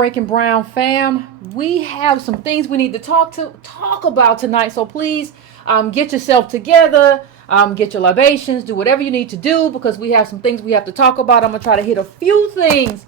Breaking Brown fam? We have some things we need to talk about tonight. So please get yourself together, get your libations, do whatever you need to do because we have some things we have to talk about. I'm gonna try to hit a few things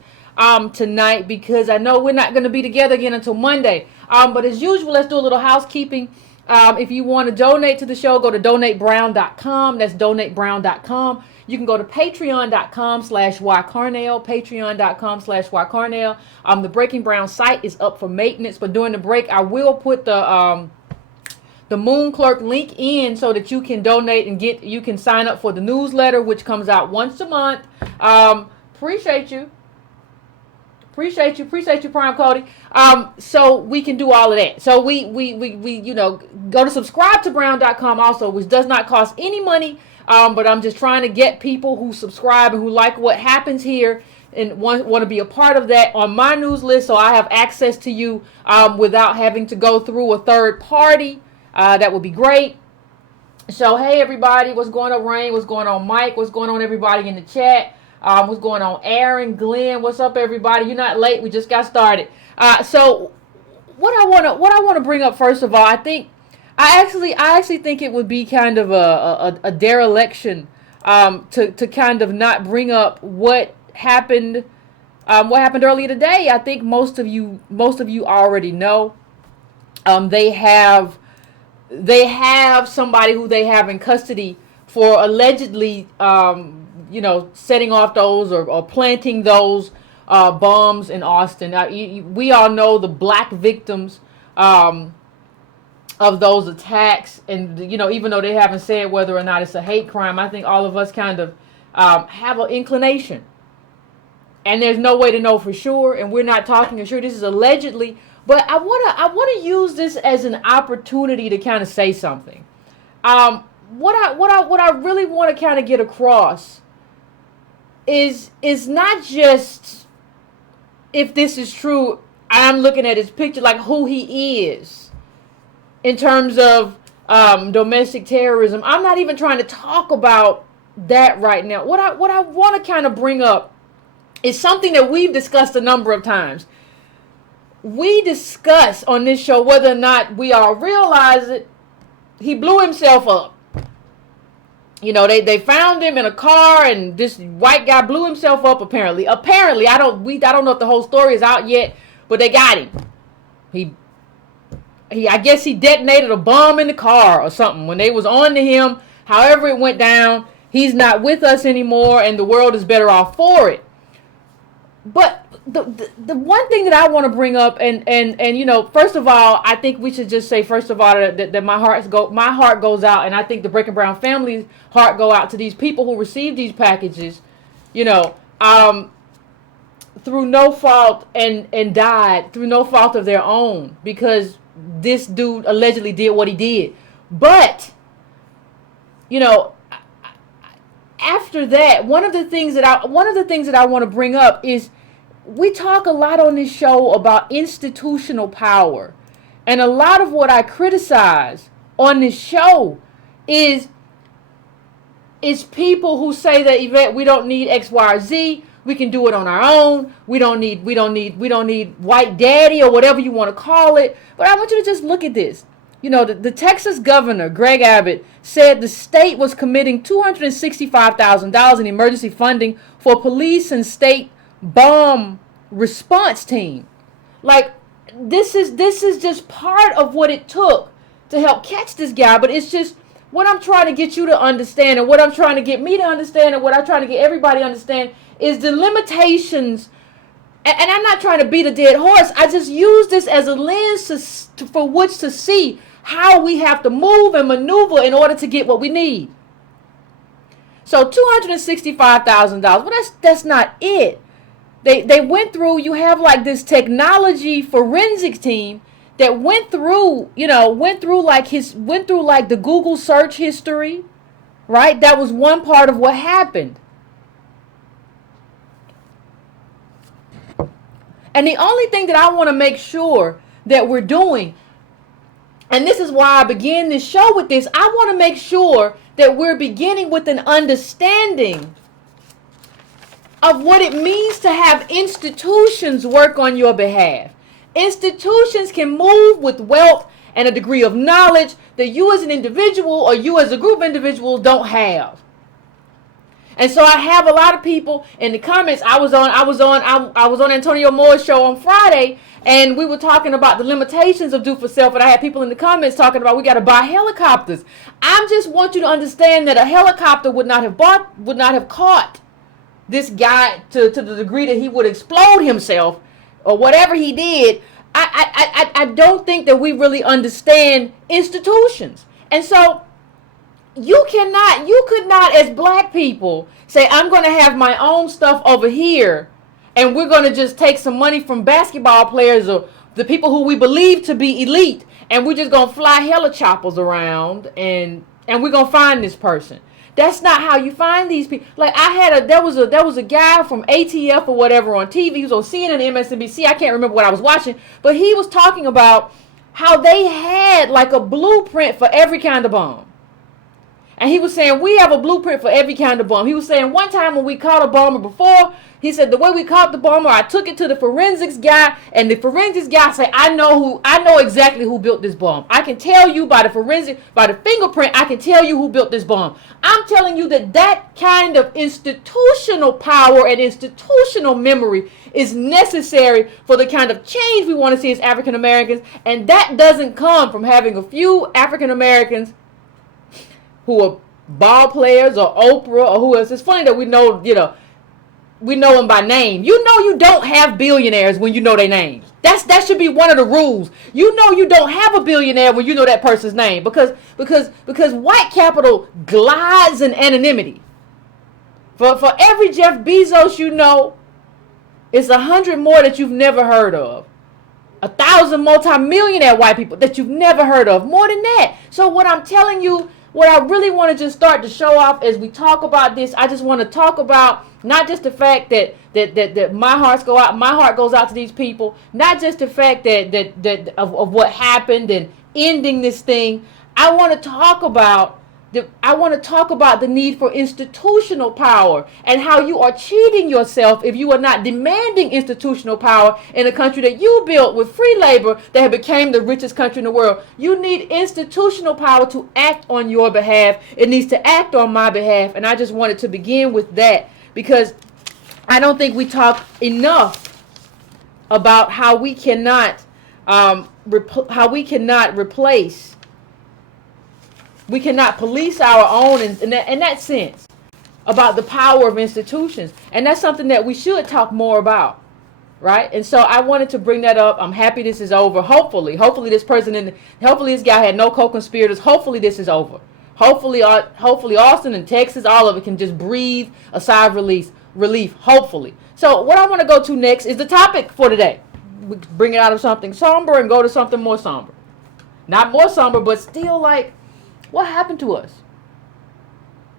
tonight because I know we're not gonna be together again until Monday. But as usual, let's do a little housekeeping. If you want to donate to the show, go to donatebrown.com. That's donatebrown.com. You can go to patreon.com/ycarnell, patreon.com/ycarnell. The Breaking Brown site is up for maintenance, but during the break, I will put the Moon Clerk link in so that you can donate and you can sign up for the newsletter, which comes out once a month. Appreciate you, Prime Cody. So we can do all of that. So we go to subscribe to brown.com also, which does not cost any money. But I'm just trying to get people who subscribe and who like what happens here and want to be a part of that on my news list, so I have access to you without having to go through a third party. That would be great. So hey everybody, what's going on, Rain? What's going on, Mike? What's going on, everybody in the chat? What's going on, Aaron, Glenn? What's up, everybody? You're not late. We just got started. So what I want to bring up first of all, I actually think it would be kind of a dereliction to kind of not bring up what happened earlier today. I think most of you already know. They have somebody who they have in custody for allegedly setting off those or planting those bombs in Austin. We all know the black victims of those attacks, and even though they haven't said whether or not it's a hate crime, I think all of us kind of have an inclination, and there's no way to know for sure, and we're not talking for sure. This is allegedly, but I want to use this as an opportunity to kind of say something. What I really want to kind of get across is not just if this is true. I'm looking at his picture, like who he is in terms of domestic terrorism. I'm not even trying to talk about that right now. What I want to kind of bring up is something that we've discussed a number of times. We discuss on this show whether or not we all realize it. He blew himself up. They found him in a car, and this white guy blew himself up. Apparently, I don't know if the whole story is out yet, but they got him. I guess he detonated a bomb in the car or something when they was on to him. However it went down, he's not with us anymore, and the world is better off for it. But the one thing that I want to bring up, and first of all, I think we should just say first of all that my heart goes out, and I think the Breaking Brown family's heart go out to these people who received these packages, through no fault and died through no fault of their own, because this dude allegedly did what he did. But after that, one of the things that I want to bring up is we talk a lot on this show about institutional power, and a lot of what I criticize on this show is people who say that, Yvette, we don't need X, Y, or Z. We can do it on our own. We don't need white daddy or whatever you want to call it. But I want you to just look at this. The Texas governor, Greg Abbott, said the state was committing $265,000 in emergency funding for police and state bomb response team. Like, this is just part of what it took to help catch this guy. But it's just what I'm trying to get you to understand, and what I'm trying to get me to understand, and what I'm trying to get everybody to understand is the limitations. And I'm not trying to beat a dead horse. I just use this as a lens for which to see how we have to move and maneuver in order to get what we need. So $265,000. Well, that's not it. They went through. You have like this technology forensic team that went through like the Google search history, right? That was one part of what happened. And the only thing that I want to make sure that we're doing, and this is why I began this show with this, I want to make sure that we're beginning with an understanding of what it means to have institutions work on your behalf. Institutions can move with wealth and a degree of knowledge that you as an individual or you as a group of individuals don't have. And so I have a lot of people in the comments. I was on Antonio Moore's show on Friday, and we were talking about the limitations of do for self, and I had people in the comments talking about we got to buy helicopters. I just want you to understand that a helicopter would not have caught this guy to the degree that he would explode himself or whatever he did. I don't think that we really understand institutions. And so you could not as black people say, I'm going to have my own stuff over here and we're going to just take some money from basketball players or the people who we believe to be elite and we're just going to fly helichoppers around and we're going to find this person. That's not how you find these people. Like there was a guy from ATF or whatever on TV. He was on CNN, MSNBC. I can't remember what I was watching, but he was talking about how they had like a blueprint for every kind of bomb. And he was saying, we have a blueprint for every kind of bomb. He was saying one time when we caught a bomber before, he said the way we caught the bomber, I took it to the forensics guy, and the forensics guy said, I know exactly who built this bomb. I can tell you by the fingerprint, I can tell you who built this bomb. I'm telling you that kind of institutional power and institutional memory is necessary for the kind of change we want to see as African Americans, and that doesn't come from having a few African Americans who are ball players or Oprah or who else. It's funny that we know them by name. You know you don't have billionaires when you know their names. That should be one of the rules. You know you don't have a billionaire when you know that person's name because white capital glides in anonymity. For every Jeff Bezos you know, it's 100 more that you've never heard of. 1,000 multi-millionaire white people that you've never heard of. More than that. So what I'm telling you, what I really want to just start to show off as we talk about this, I just want to talk about not just the fact that my heart goes out to these people, not just the fact that of what happened and ending this thing. I want to talk about the need for institutional power and how you are cheating yourself if you are not demanding institutional power in a country that you built with free labor that became the richest country in the world. You need institutional power to act on your behalf. It needs to act on my behalf. And I just wanted to begin with that because I don't think we talk enough about how we cannot replace. We cannot police our own in that sense about the power of institutions. And that's something that we should talk more about, right? And so I wanted to bring that up. I'm happy this is over. Hopefully this guy had no co-conspirators. Hopefully this is over. Hopefully Austin and Texas, all of it can just breathe a sigh of relief, hopefully. So what I want to go to next is the topic for today. We bring it out of something somber and go to something more somber. Not more somber, but still like, what happened to us?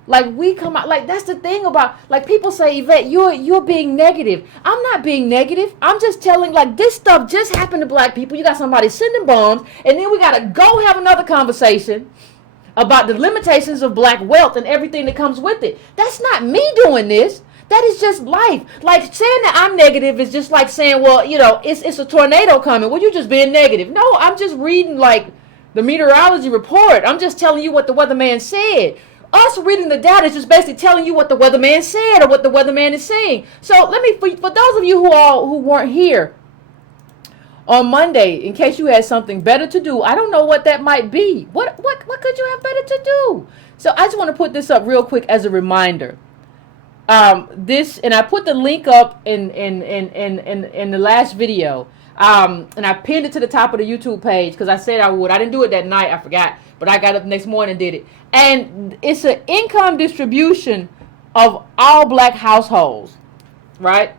Like we come out, like that's the thing about, like people say, Yvette, you're being negative. I'm not being negative. I'm just telling, like this stuff just happened to black people. You got somebody sending bombs, and then we got to go have another conversation about the limitations of black wealth and everything that comes with it. That's not me doing this. That is just life. Like saying that I'm negative is just like saying, well, it's a tornado coming. Well, you're just being negative. No, I'm just reading like the meteorology report. I'm just telling you what the weatherman said. Us reading the data is just basically telling you what the weatherman said or what the weatherman is saying. So for those of you who weren't here on Monday, in case you had something better to do, I don't know what that might be. What could you have better to do? So I just want to put this up real quick as a reminder. And I put the link up in the last video. And I pinned it to the top of the YouTube page because I said I would. I didn't do it that night. I forgot. But I got up the next morning and did it. And it's an income distribution of all black households. Right?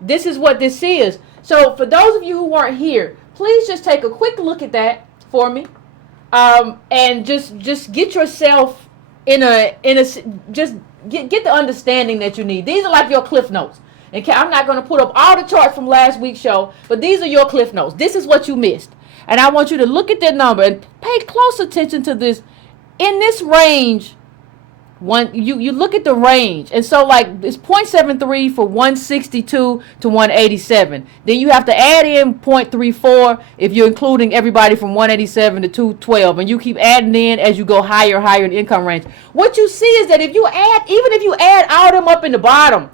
This is what this is. So for those of you who weren't here, please just take a quick look at that for me. And just get yourself get the understanding that you need. These are like your cliff notes. Okay, I'm not going to put up all the charts from last week's show, but these are your cliff notes. This is what you missed. And I want you to look at that number and pay close attention to this. In this range You look at the range, and so like it's 0.73 for 162 to 187. Then you have to add in 0.34 if you're including everybody from 187 to 212, and you keep adding in as you go higher in the income range. What you see is that even if you add all of them up in the bottom,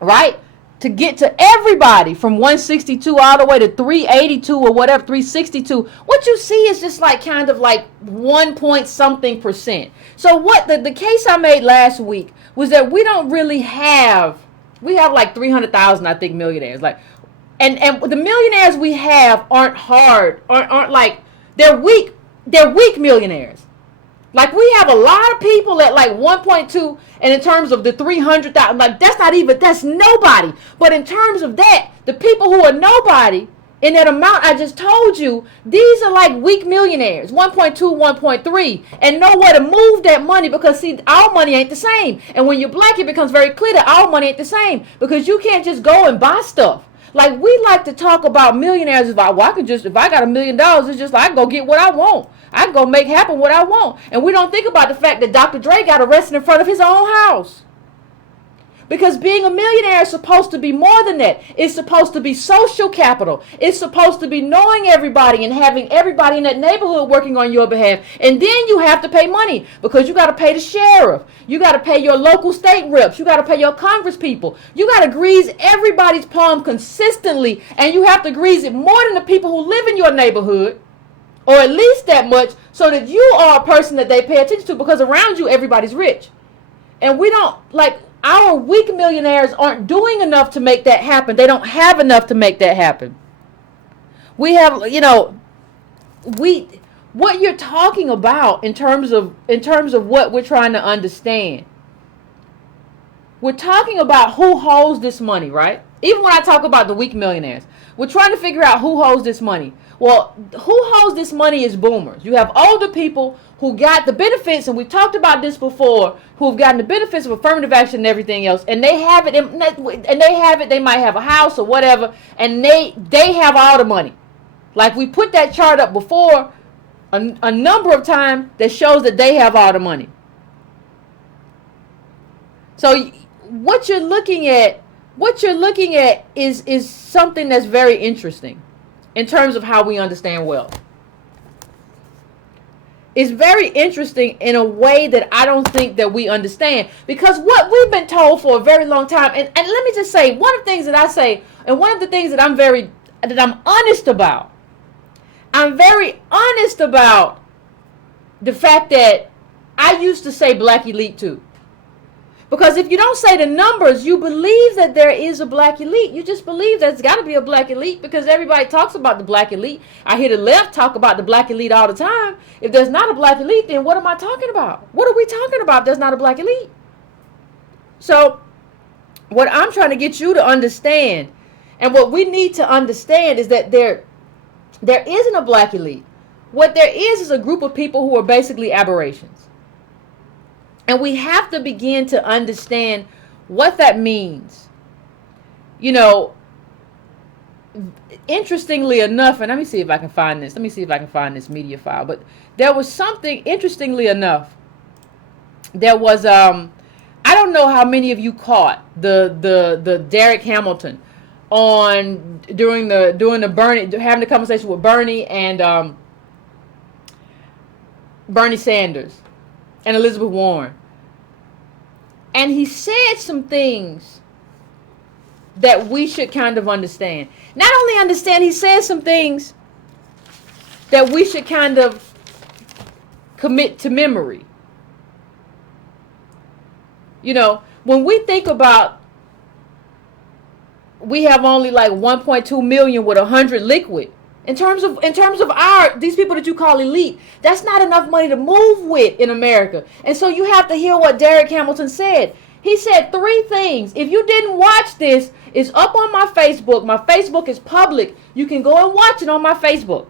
right, to get to everybody from 162 all the way to 382 or whatever, 362, what you see is just like kind of like 1 point something percent. So what the case I made last week was that we have like 300,000, I think, millionaires. Like, and the millionaires we have aren't like, they're weak millionaires. Like, we have a lot of people at like 1.2, and in terms of the 300,000, like that's nobody. But in terms of that, the people who are nobody in that amount I just told you, these are like weak millionaires, 1.2, 1.3, and know where to move that money, because see, our money ain't the same. And when you're black, it becomes very clear that our money ain't the same, because you can't just go and buy stuff. Like, we like to talk about millionaires as like, well, if I got $1 million, it's just like I can go get what I want. I can go make happen what I want. And we don't think about the fact that Dr. Dre got arrested in front of his own house. Because being a millionaire is supposed to be more than that. It's supposed to be social capital. It's supposed to be knowing everybody and having everybody in that neighborhood working on your behalf. And then you have to pay money, because you got to pay the sheriff. You got to pay your local state reps. You got to pay your Congress people. You got to grease everybody's palm consistently. And you have to grease it more than the people who live in your neighborhood, or at least that much, so that you are a person that they pay attention to, because around you everybody's rich. And we don't, like, our weak millionaires aren't doing enough to make that happen. They don't have enough to make that happen. We have, what you're talking about in terms of what we're trying to understand. We're talking about who holds this money, right? Even when I talk about the weak millionaires, we're trying to figure out who holds this money. Well, who holds this money is boomers. You have older people who got the benefits, and we've talked about this before, who have gotten the benefits of affirmative action and everything else, and they have it, they might have a house or whatever, and they have all the money. Like, we put that chart up before a number of times that shows that they have all the money. So what you're looking at is something that's very interesting in terms of how we understand wealth. It's very interesting in a way that I don't think that we understand, because what we've been told for a very long time, and let me just say, one of the things that I say, and one of the things that I'm honest about, I'm very honest about the fact that I used to say black elite too. Because if you don't say the numbers, you believe that there is a black elite. You just believe there's got to be a black elite, because everybody talks about the black elite. I hear the left talk about the black elite all the time. If there's not a black elite, then what am I talking about? What are we talking about if there's not a black elite? So what I'm trying to get you to understand, and what we need to understand, is that there isn't a black elite. What there is a group of people who are basically aberrations. And we have to begin to understand what that means. Interestingly enough, and let me see if I can find this. Let me see if I can find this media file. But there was something, interestingly enough, there was, I don't know how many of you caught the Derek Hamilton during the Bernie, having the conversation with Bernie and Bernie Sanders and Elizabeth Warren. And he said some things that we should kind of understand. Not only understand, he said some things that we should kind of commit to memory. When we think about, we have only like 1.2 million with 100 liquid. In terms of these people that you call elite, that's not enough money to move with in America. And so you have to hear what Derek Hamilton said. He said 3 things. If you didn't watch this, it's up on my Facebook. My Facebook is public. You can go and watch it on my Facebook.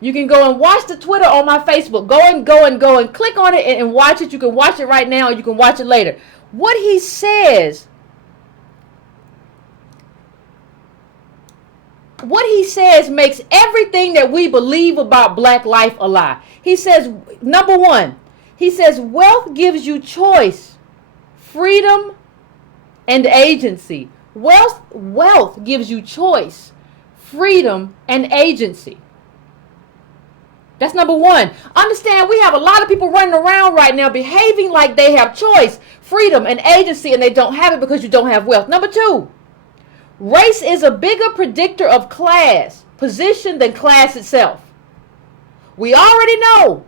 You can go and watch the Twitter on my Facebook. Go and click on it and watch it. You can watch it right now, or you can watch it later. What he says makes everything that we believe about black life a lie. He says, number one, He says wealth gives you choice, freedom, and agency. Wealth gives you choice, freedom, and agency. That's number one. Understand, we have a lot of people running around right now behaving like they have choice, freedom, and agency, and they don't have it because you don't have wealth. Number two, race is a bigger predictor of class, position than class itself. We already know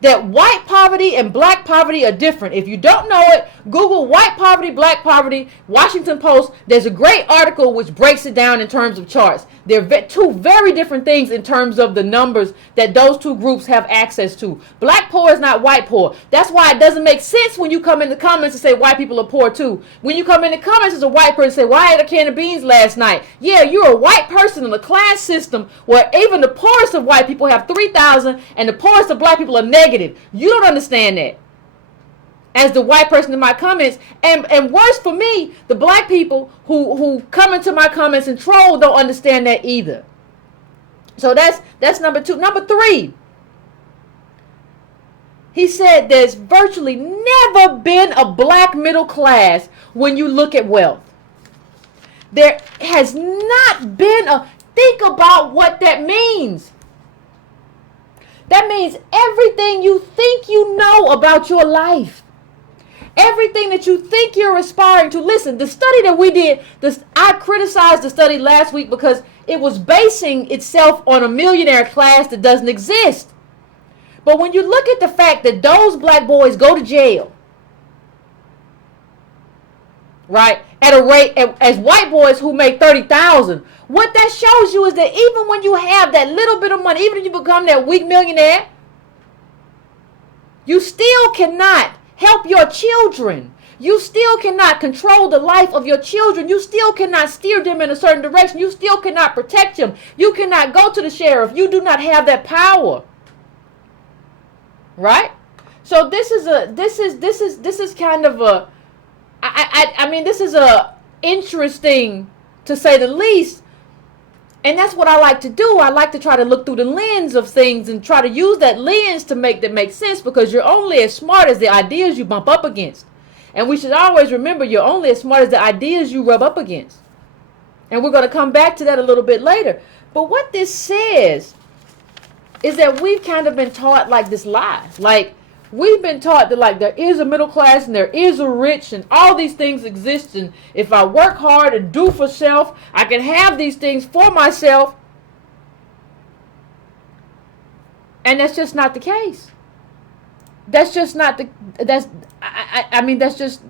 that white poverty and black poverty are different. If you don't know it, Google white poverty, black poverty, Washington Post. There's a great article which breaks it down in terms of charts. They're two very different things in terms of the numbers that those two groups have access to. Black poor is not white poor. That's why it doesn't make sense when you come in the comments and say white people are poor too. When you come in the comments as a white person and say, well, I had a can of beans last night. Yeah, you're a white person in a class system where even the poorest of white people have 3,000 and the poorest of black people are negative. You don't understand that. As the white person in my comments, and worse for me, the black people who come into my comments and troll don't understand that either. So that's number two. Number three, he said there's virtually never been a black middle class when you look at wealth. There has not been a, think about what that means. That means everything you think you know about your life, everything that you think you're aspiring to. Listen, the study that we did, I criticized the study last week because it was basing itself on a millionaire class that doesn't exist. But when you look at the fact that those black boys go to jail, right, at a rate as white boys who make 30,000, what that shows you is that even when you have that little bit of money, even if you become that weak millionaire, you still cannot help your children. You still cannot control the life of your children. You still cannot steer them in a certain direction. You still cannot protect them. You cannot go to the sheriff. You do not have that power. Right? So this is kind of a, I mean, this is a interesting, to say the least. And that's what I like to do. I like to try to look through the lens of things and try to use that lens to make sense, because you're only as smart as the ideas you bump up against. And we should always remember you're only as smart as the ideas you rub up against. And we're going to come back to that a little bit later. But what this says is that we've kind of been taught like this lie. Like, we've been taught that like there is a middle class and there is a rich and all these things exist, and if I work hard and do for self, I can have these things for myself. And that's just not the case. That's just not the, I mean, that's just,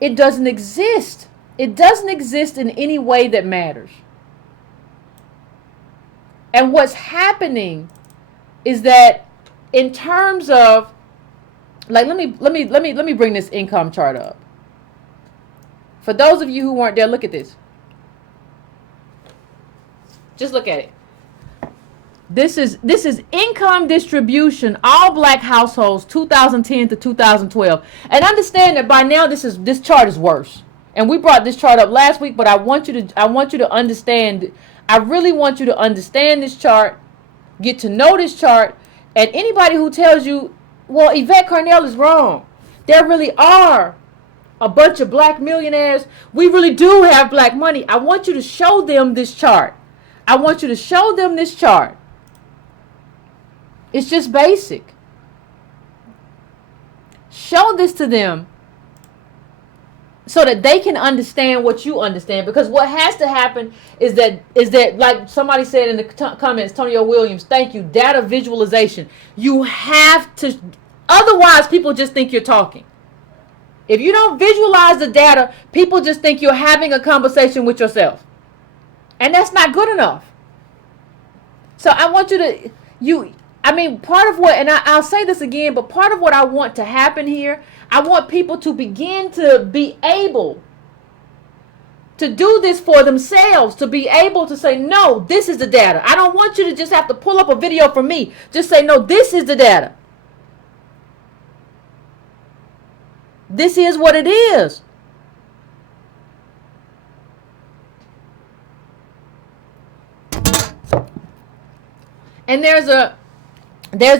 it doesn't exist. It doesn't exist in any way that matters. And what's happening is that in terms of, like, let me bring this income chart up. For those of you who weren't there, look at this. Just look at it. This is income distribution, all black households, 2010 to 2012. And understand that by now this chart is worse. And we brought this chart up last week, but I want you to understand. I really want you to understand this chart, get to know this chart, and anybody who tells you, well, Yvette Carnell is wrong, there really are a bunch of black millionaires, we really do have black money, I want you to show them this chart. I want you to show them this chart. It's just basic. Show this to them so that they can understand what you understand. Because what has to happen is that like somebody said in the comments, Tonio Williams, thank you, data visualization. You have to, otherwise people just think you're talking. If you don't visualize the data, people just think you're having a conversation with yourself. And that's not good enough. So I want you to, part of what, and I'll say this again, but part of what I want to happen here, I want people to begin to be able to do this for themselves, to be able to say, no, this is the data. I don't want you to just have to pull up a video from me. Just say, no, this is the data. This is what it is. And there's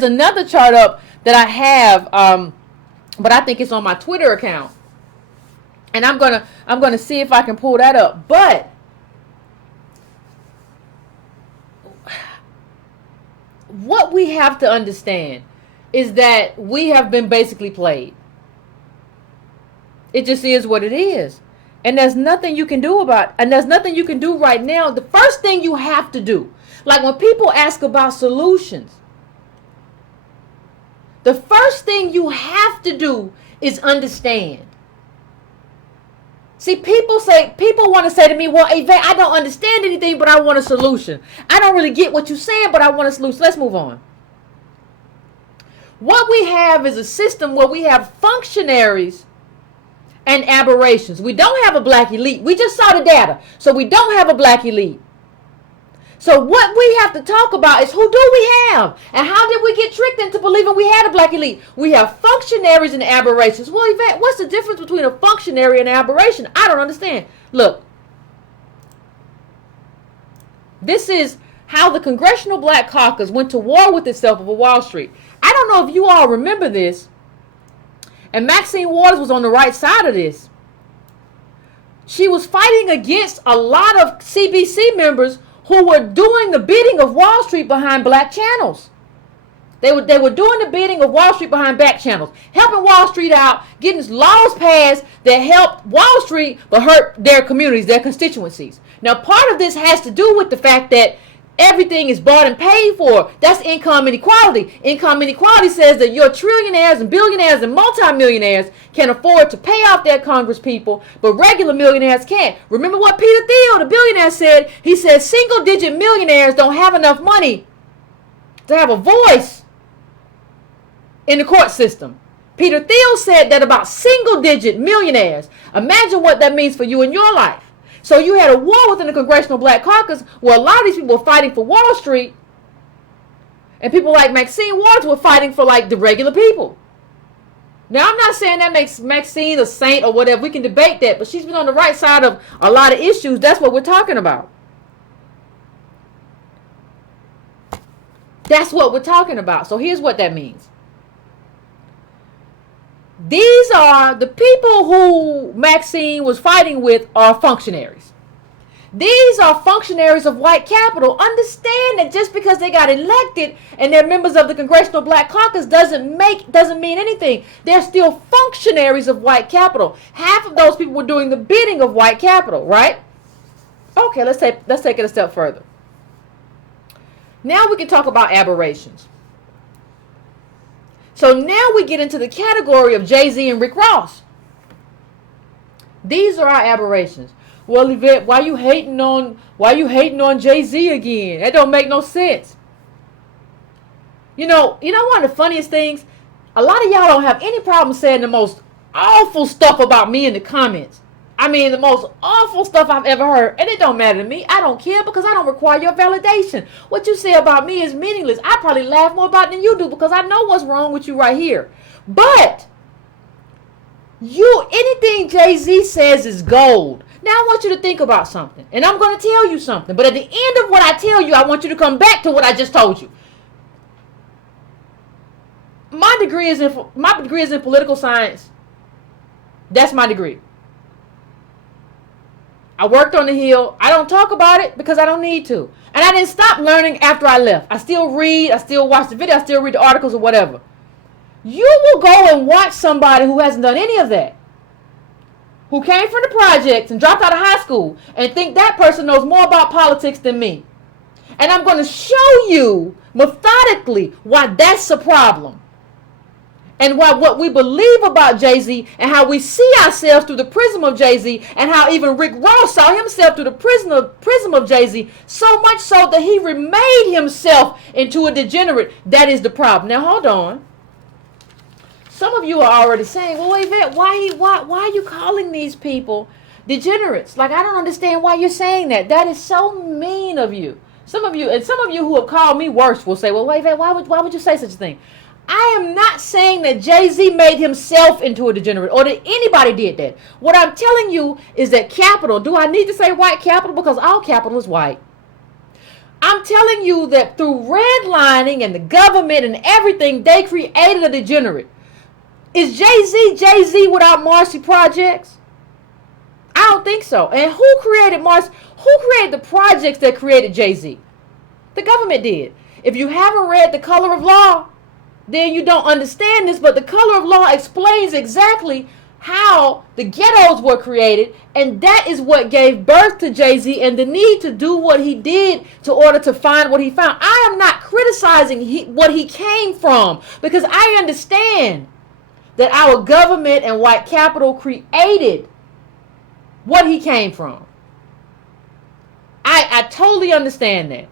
another chart up that I have, but I think it's on my Twitter account. And I'm gonna see if I can pull that up. But what we have to understand is that we have been basically played. It just is what it is. And there's nothing you can do about it. And there's nothing you can do right now. The first thing you have to do, like when people ask about solutions, the first thing you have to do is understand. See, people want to say to me, well, Yvette, I don't understand anything, but I want a solution. I don't really get what you're saying, but I want a solution. Let's move on. What we have is a system where we have functionaries and aberrations. We don't have a black elite. We just saw the data. So we don't have a black elite. So what we have to talk about is who do we have? And how did we get tricked into believing we had a black elite? We have functionaries and aberrations. Well, Yvette, what's the difference between a functionary and an aberration? I don't understand. Look, this is how the Congressional Black Caucus went to war with itself over Wall Street. I don't know if you all remember this. And Maxine Waters was on the right side of this. She was fighting against a lot of CBC members who were doing the bidding of Wall Street behind black channels. They were doing the bidding of Wall Street behind black channels, helping Wall Street out, getting laws passed that helped Wall Street but hurt their communities, their constituencies. Now, part of this has to do with the fact that everything is bought and paid for. That's income inequality. Income inequality says that your trillionaires and billionaires and multimillionaires can afford to pay off their Congress people, but regular millionaires can't. Remember what Peter Thiel, the billionaire, said? He said single-digit millionaires don't have enough money to have a voice in the court system. Peter Thiel said that about single-digit millionaires. Imagine what that means for you in your life. So you had a war within the Congressional Black Caucus where a lot of these people were fighting for Wall Street, and people like Maxine Waters were fighting for like the regular people. Now, I'm not saying that makes Maxine a saint or whatever. We can debate that, but she's been on the right side of a lot of issues. That's what we're talking about. That's what we're talking about. So here's what that means. These are the people who Maxine was fighting with are functionaries. These are functionaries of white capital. Understand that just because they got elected and they're members of the Congressional Black Caucus doesn't mean anything. They're still functionaries of white capital. Half of those people were doing the bidding of white capital, right? Okay, let's take it a step further. Now we can talk about aberrations. So now we get into the category of Jay-Z and Rick Ross. These are our aberrations. Well, Yvette, why you hating on Jay-Z again? That don't make no sense. You know one of the funniest things? A lot of y'all don't have any problem saying the most awful stuff about me in the comments. I mean, the most awful stuff I've ever heard. And it don't matter to me. I don't care because I don't require your validation. What you say about me is meaningless. I probably laugh more about it than you do because I know what's wrong with you right here. But anything Jay-Z says is gold. Now I want you to think about something. And I'm going to tell you something. But at the end of what I tell you, I want you to come back to what I just told you. My degree is in political science. That's my degree. I worked on the Hill. I don't talk about it because I don't need to. And I didn't stop learning after I left. I still read. I still watch the video. I still read the articles or whatever. You will go and watch somebody who hasn't done any of that, who came from the projects and dropped out of high school, and think that person knows more about politics than me. And I'm going to show you methodically why that's a problem. And what we believe about Jay-Z and how we see ourselves through the prism of Jay-Z and how even Rick Ross saw himself through the prism of Jay-Z, so much so that he remade himself into a degenerate. That is the problem. Now, hold on. Some of you are already saying, well, Yvette, why are you calling these people degenerates? Like, I don't understand why you're saying that. That is so mean of you. Some of you who have called me worse will say, well, Yvette, why would you say such a thing? I am not saying that Jay-Z made himself into a degenerate or that anybody did that. What I'm telling you is that capital, do I need to say white capital? Because all capital is white. I'm telling you that through redlining and the government and everything, they created a degenerate. Is Jay-Z without Marcy Projects? I don't think so. And who created Marcy? Who created the projects that created Jay-Z? The government did. If you haven't read The Color of Law, then you don't understand this, but The Color of Law explains exactly how the ghettos were created, and that is what gave birth to Jay-Z and the need to do what he did to order to find what he found. I am not criticizing what he came from, because I understand that our government and white capital created what he came from. I totally understand that.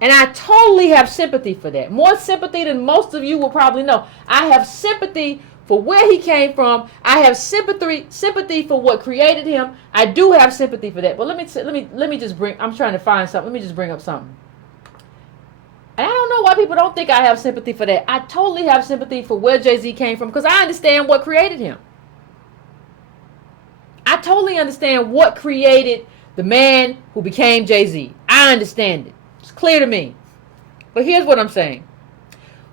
And I totally have sympathy for that. More sympathy than most of you will probably know. I have sympathy for where he came from. I have sympathy for what created him. I do have sympathy for that. But let me just bring, I'm trying to find something. Let me just bring up something. And I don't know why people don't think I have sympathy for that. I totally have sympathy for where Jay-Z came from, because I understand what created him. I totally understand what created the man who became Jay-Z. I understand it. It's clear to me. But here's what I'm saying.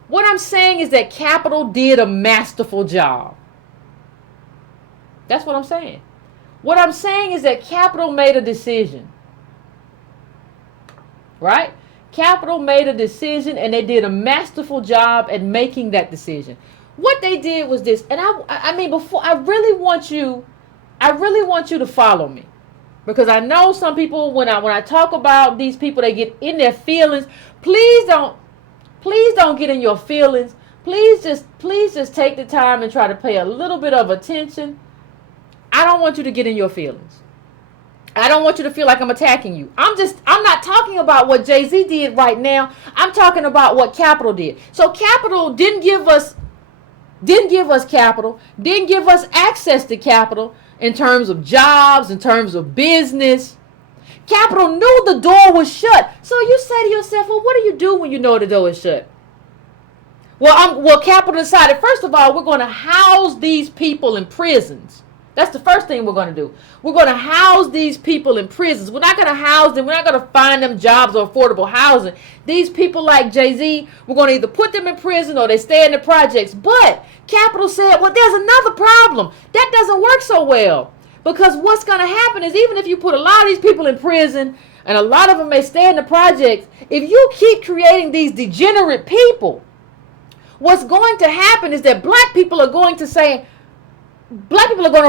What I'm saying is that capital did a masterful job. That's what I'm saying. What I'm saying is that capital made a decision. Right? Capital made a decision, and they did a masterful job at making that decision. What they did was this, and I mean, before, I really want you to follow me. Because I know some people, when I talk about these people, they get in their feelings. Please don't get in your feelings. Please just take the time and try to pay a little bit of attention. I don't want you to get in your feelings. I don't want you to feel like I'm attacking you. I'm not talking about what Jay-Z did right now. I'm talking about what capital did. So capital didn't give us capital, didn't give us access to capital in terms of jobs, in terms of business. Capital knew the door was shut. So you say to yourself, well, what do you do when you know the door is shut? Well, capital decided, first of all, we're going to house these people in prisons. That's the first thing we're going to do. We're going to house these people in prisons. We're not going to house them. We're not going to find them jobs or affordable housing. These people like Jay-Z, we're going to either put them in prison or they stay in the projects. But capital said, well, there's another problem. That doesn't work so well. Because what's going to happen is, even if you put a lot of these people in prison and a lot of them may stay in the projects, if you keep creating these degenerate people, what's going to happen is that black people are going to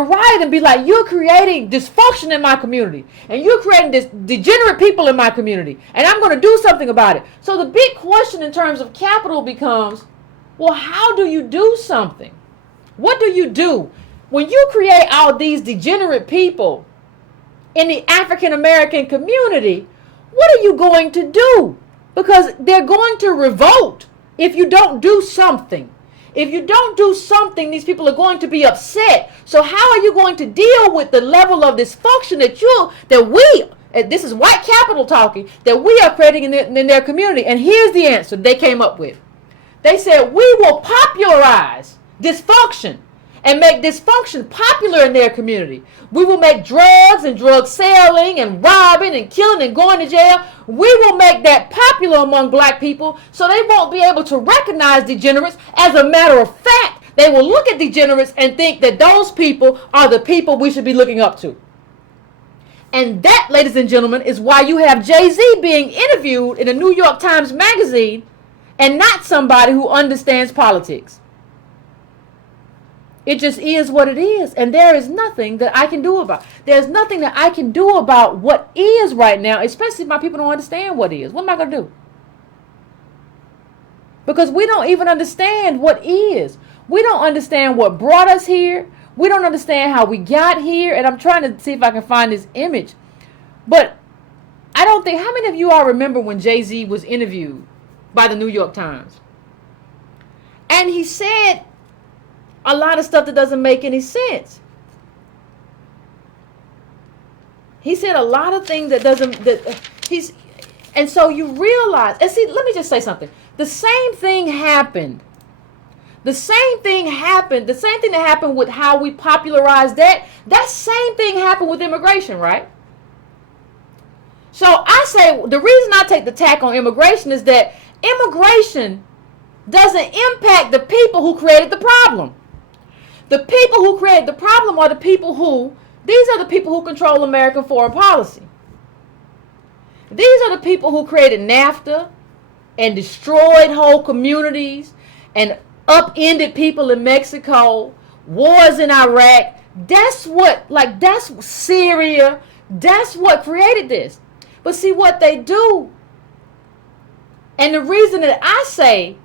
riot and be like, you're creating dysfunction in my community, and you're creating this degenerate people in my community, and I'm going to do something about it. So the big question in terms of capital becomes, well, how do you do something? What do you do when you create all these degenerate people in the African American community? What are you going to do? Because they're going to revolt if you don't do something. If you don't do something, these people are going to be upset. So how are you going to deal with the level of dysfunction this is white capital talking, that we are creating in their community? And here's the answer they came up with. They said, we will popularize dysfunction and make dysfunction popular in their community. We will make drugs and drug selling and robbing and killing and going to jail. We will make that popular among black people, so they won't be able to recognize degenerates. As a matter of fact, they will look at degenerates and think that those people are the people we should be looking up to. And that, ladies and gentlemen, is why you have Jay-Z being interviewed in a New York Times magazine and not somebody who understands politics. It just is what it is, and there is nothing that I can do about it. There's nothing that I can do about what is right now, especially if my people don't understand what is. What am I going to do? Because we don't even understand what is. We don't understand what brought us here. We don't understand how we got here, and I'm trying to see if I can find this image. But I don't think, how many of you all remember when Jay-Z was interviewed by the New York Times? And he said a lot of stuff that doesn't make any sense. He said a lot of things and so you realize, and see, let me just say something. The same thing happened. The same thing that happened with how we popularized that same thing happened with immigration, right? So I say the reason I take the tack on immigration is that immigration doesn't impact the people who created the problem. The people who created the problem are the people who, these are the people who control American foreign policy. These are the people who created NAFTA and destroyed whole communities and upended people in Mexico, wars in Iraq. That's Syria. That's what created this. But see what they do. And the reason that I say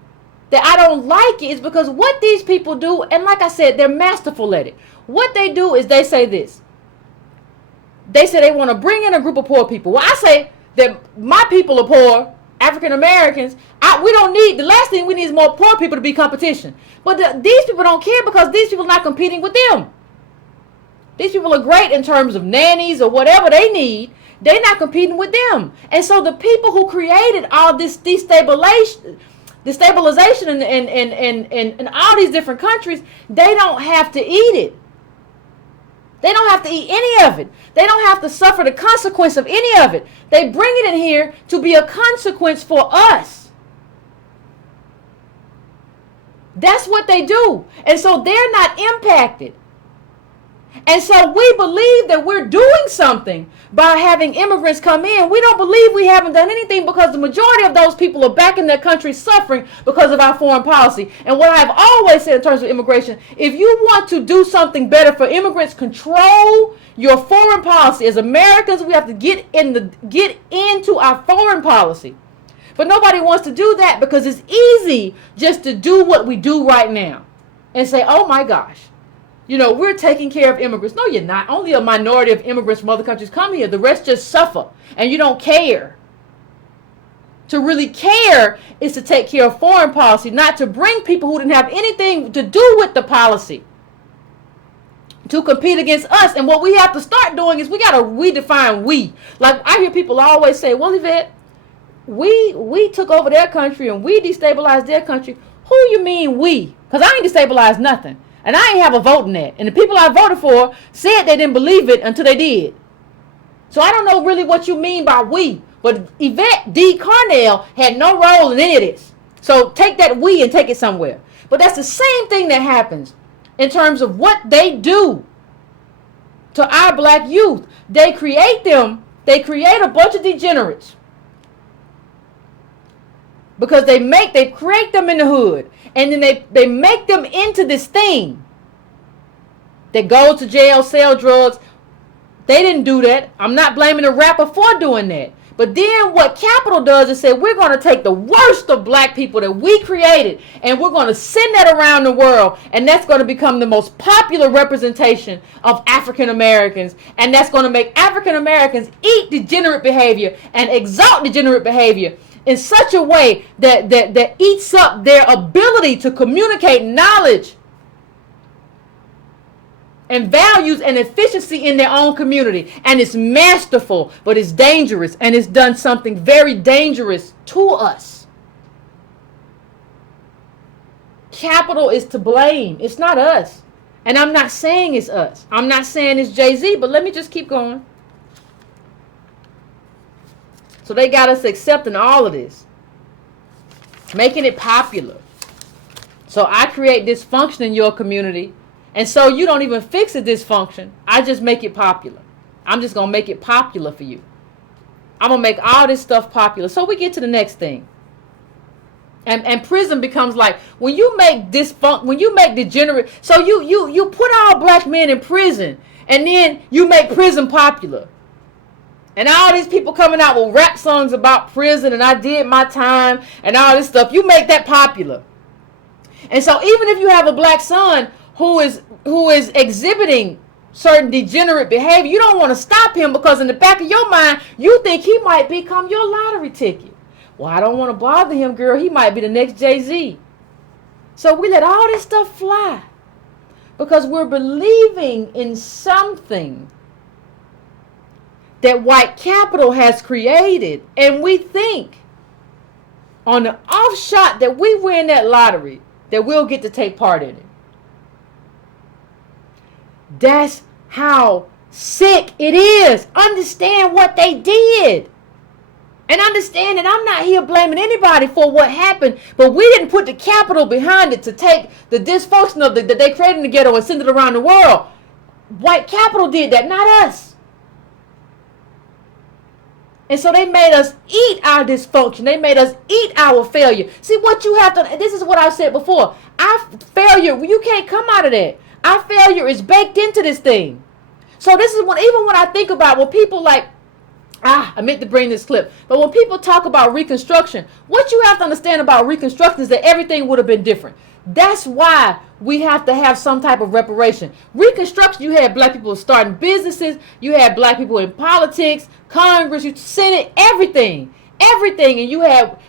that I don't like it is because what these people do, and like I said, they're masterful at it. What they do is they say this. They say they want to bring in a group of poor people. Well, I say that my people are poor, African Americans. We don't need, the last thing we need is more poor people to be competition. But these people don't care because these people are not competing with them. These people are great in terms of nannies or whatever they need. They're not competing with them. And so the people who created all this destabilization in all these different countries, they don't have to eat it. They don't have to eat any of it. They don't have to suffer the consequence of any of it. They bring it in here to be a consequence for us. That's what they do. And so they're not impacted. And so we believe that we're doing something by having immigrants come in. We don't believe we haven't done anything because the majority of those people are back in their country suffering because of our foreign policy. And what I've always said in terms of immigration, if you want to do something better for immigrants, control your foreign policy. As Americans, we have to get into our foreign policy. But nobody wants to do that because it's easy just to do what we do right now and say, oh my gosh, you know, we're taking care of immigrants. No, you're not. Only a minority of immigrants from other countries come here. The rest just suffer. And you don't care. To really care is to take care of foreign policy, not to bring people who didn't have anything to do with the policy to compete against us. And what we have to start doing is we got to redefine we. Like I hear people always say, well, Yvette, we took over their country and we destabilized their country. Who you mean we? Because I ain't destabilized nothing. And I ain't have a vote in that. And the people I voted for said they didn't believe it until they did. So I don't know really what you mean by we. But Yvette D. Carnell had no role in any of this. So take that we and take it somewhere. But that's the same thing that happens in terms of what they do to our black youth. They create a bunch of degenerates. Because they create them in the hood. And then they make them into this thing. They go to jail, sell drugs. They didn't do that. I'm not blaming the rapper for doing that. But then what Capital does is say, we're going to take the worst of black people that we created and we're going to send that around the world. And that's going to become the most popular representation of African Americans. And that's going to make African Americans eat degenerate behavior and exalt degenerate behavior in such a way that eats up their ability to communicate knowledge and values and efficiency in their own community. And it's masterful, but it's dangerous. And it's done something very dangerous to us. Capital is to blame. It's not us. And I'm not saying it's us. I'm not saying it's Jay-Z, but let me just keep going. So they got us accepting all of this, making it popular. So I create dysfunction in your community, and so you don't even fix a dysfunction. I just make it popular. I'm just going to make it popular for you. I'm going to make all this stuff popular. So we get to the next thing. And prison becomes like, when you make degenerate, so you put all black men in prison, and then you make prison popular. And all these people coming out with rap songs about prison and I did my time and all this stuff. You make that popular. And so even if you have a black son who is exhibiting certain degenerate behavior, you don't want to stop him because in the back of your mind, you think he might become your lottery ticket. Well, I don't want to bother him, girl. He might be the next Jay-Z. So we let all this stuff fly because we're believing in something that white capital has created, and we think on the off shot that we win that lottery that we'll get to take part in it. That's how sick it is. Understand what they did. And understand that I'm not here blaming anybody for what happened, but we didn't put the capital behind it to take the dysfunction of that they created in the ghetto and send it around the world. White capital did that, not us. And so they made us eat our dysfunction. They made us eat our failure. See, what you have to, this is what I said before. Our failure, you can't come out of that. Our failure is baked into this thing. So this is when, even when I think about when people like, I meant to bring this clip. But when people talk about Reconstruction, what you have to understand about Reconstruction is that everything would have been different. That's why we have to have some type of reparation. Reconstruction, you had black people starting businesses. You had black people in politics, Congress, Senate, everything. Everything. And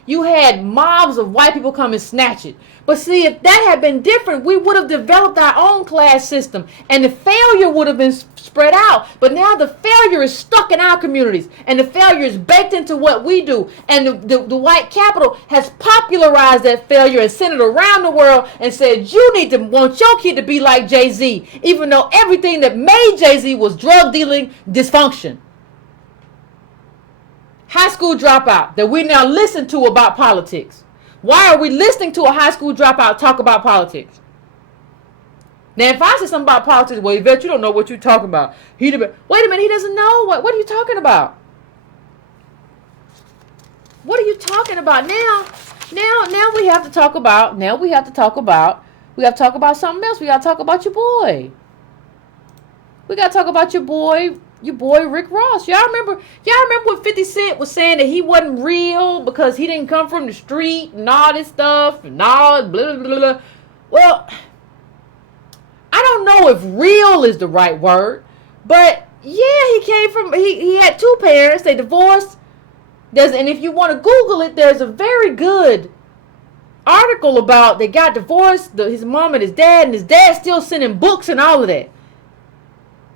you had mobs of white people come and snatch it. But see, if that had been different, we would have developed our own class system. And the failure would have been spread out. But now the failure is stuck in our communities. And the failure is baked into what we do. And the white capital has popularized that failure and sent it around the world and said, you need to want your kid to be like Jay-Z. Even though everything that made Jay-Z was drug dealing, dysfunction. High school dropout that we now listen to about politics. Why are we listening to a high school dropout talk about politics? Now, if I say something about politics, well, Yvette, you don't know what you're talking about. Wait a minute, he doesn't know. What are you talking about? What are you talking about now? Now we have to talk about, we have to talk about something else. We got to talk about your boy. We got to talk about your boy Rick Ross. Y'all remember what 50 Cent was saying, that he wasn't real because he didn't come from the street and all this stuff and all blah, blah, blah, blah. Well, I don't know if real is the right word, but yeah, he had two parents. They divorced. And if you want to Google it, there's a very good article about they got divorced, his mom and his dad still sending books and all of that.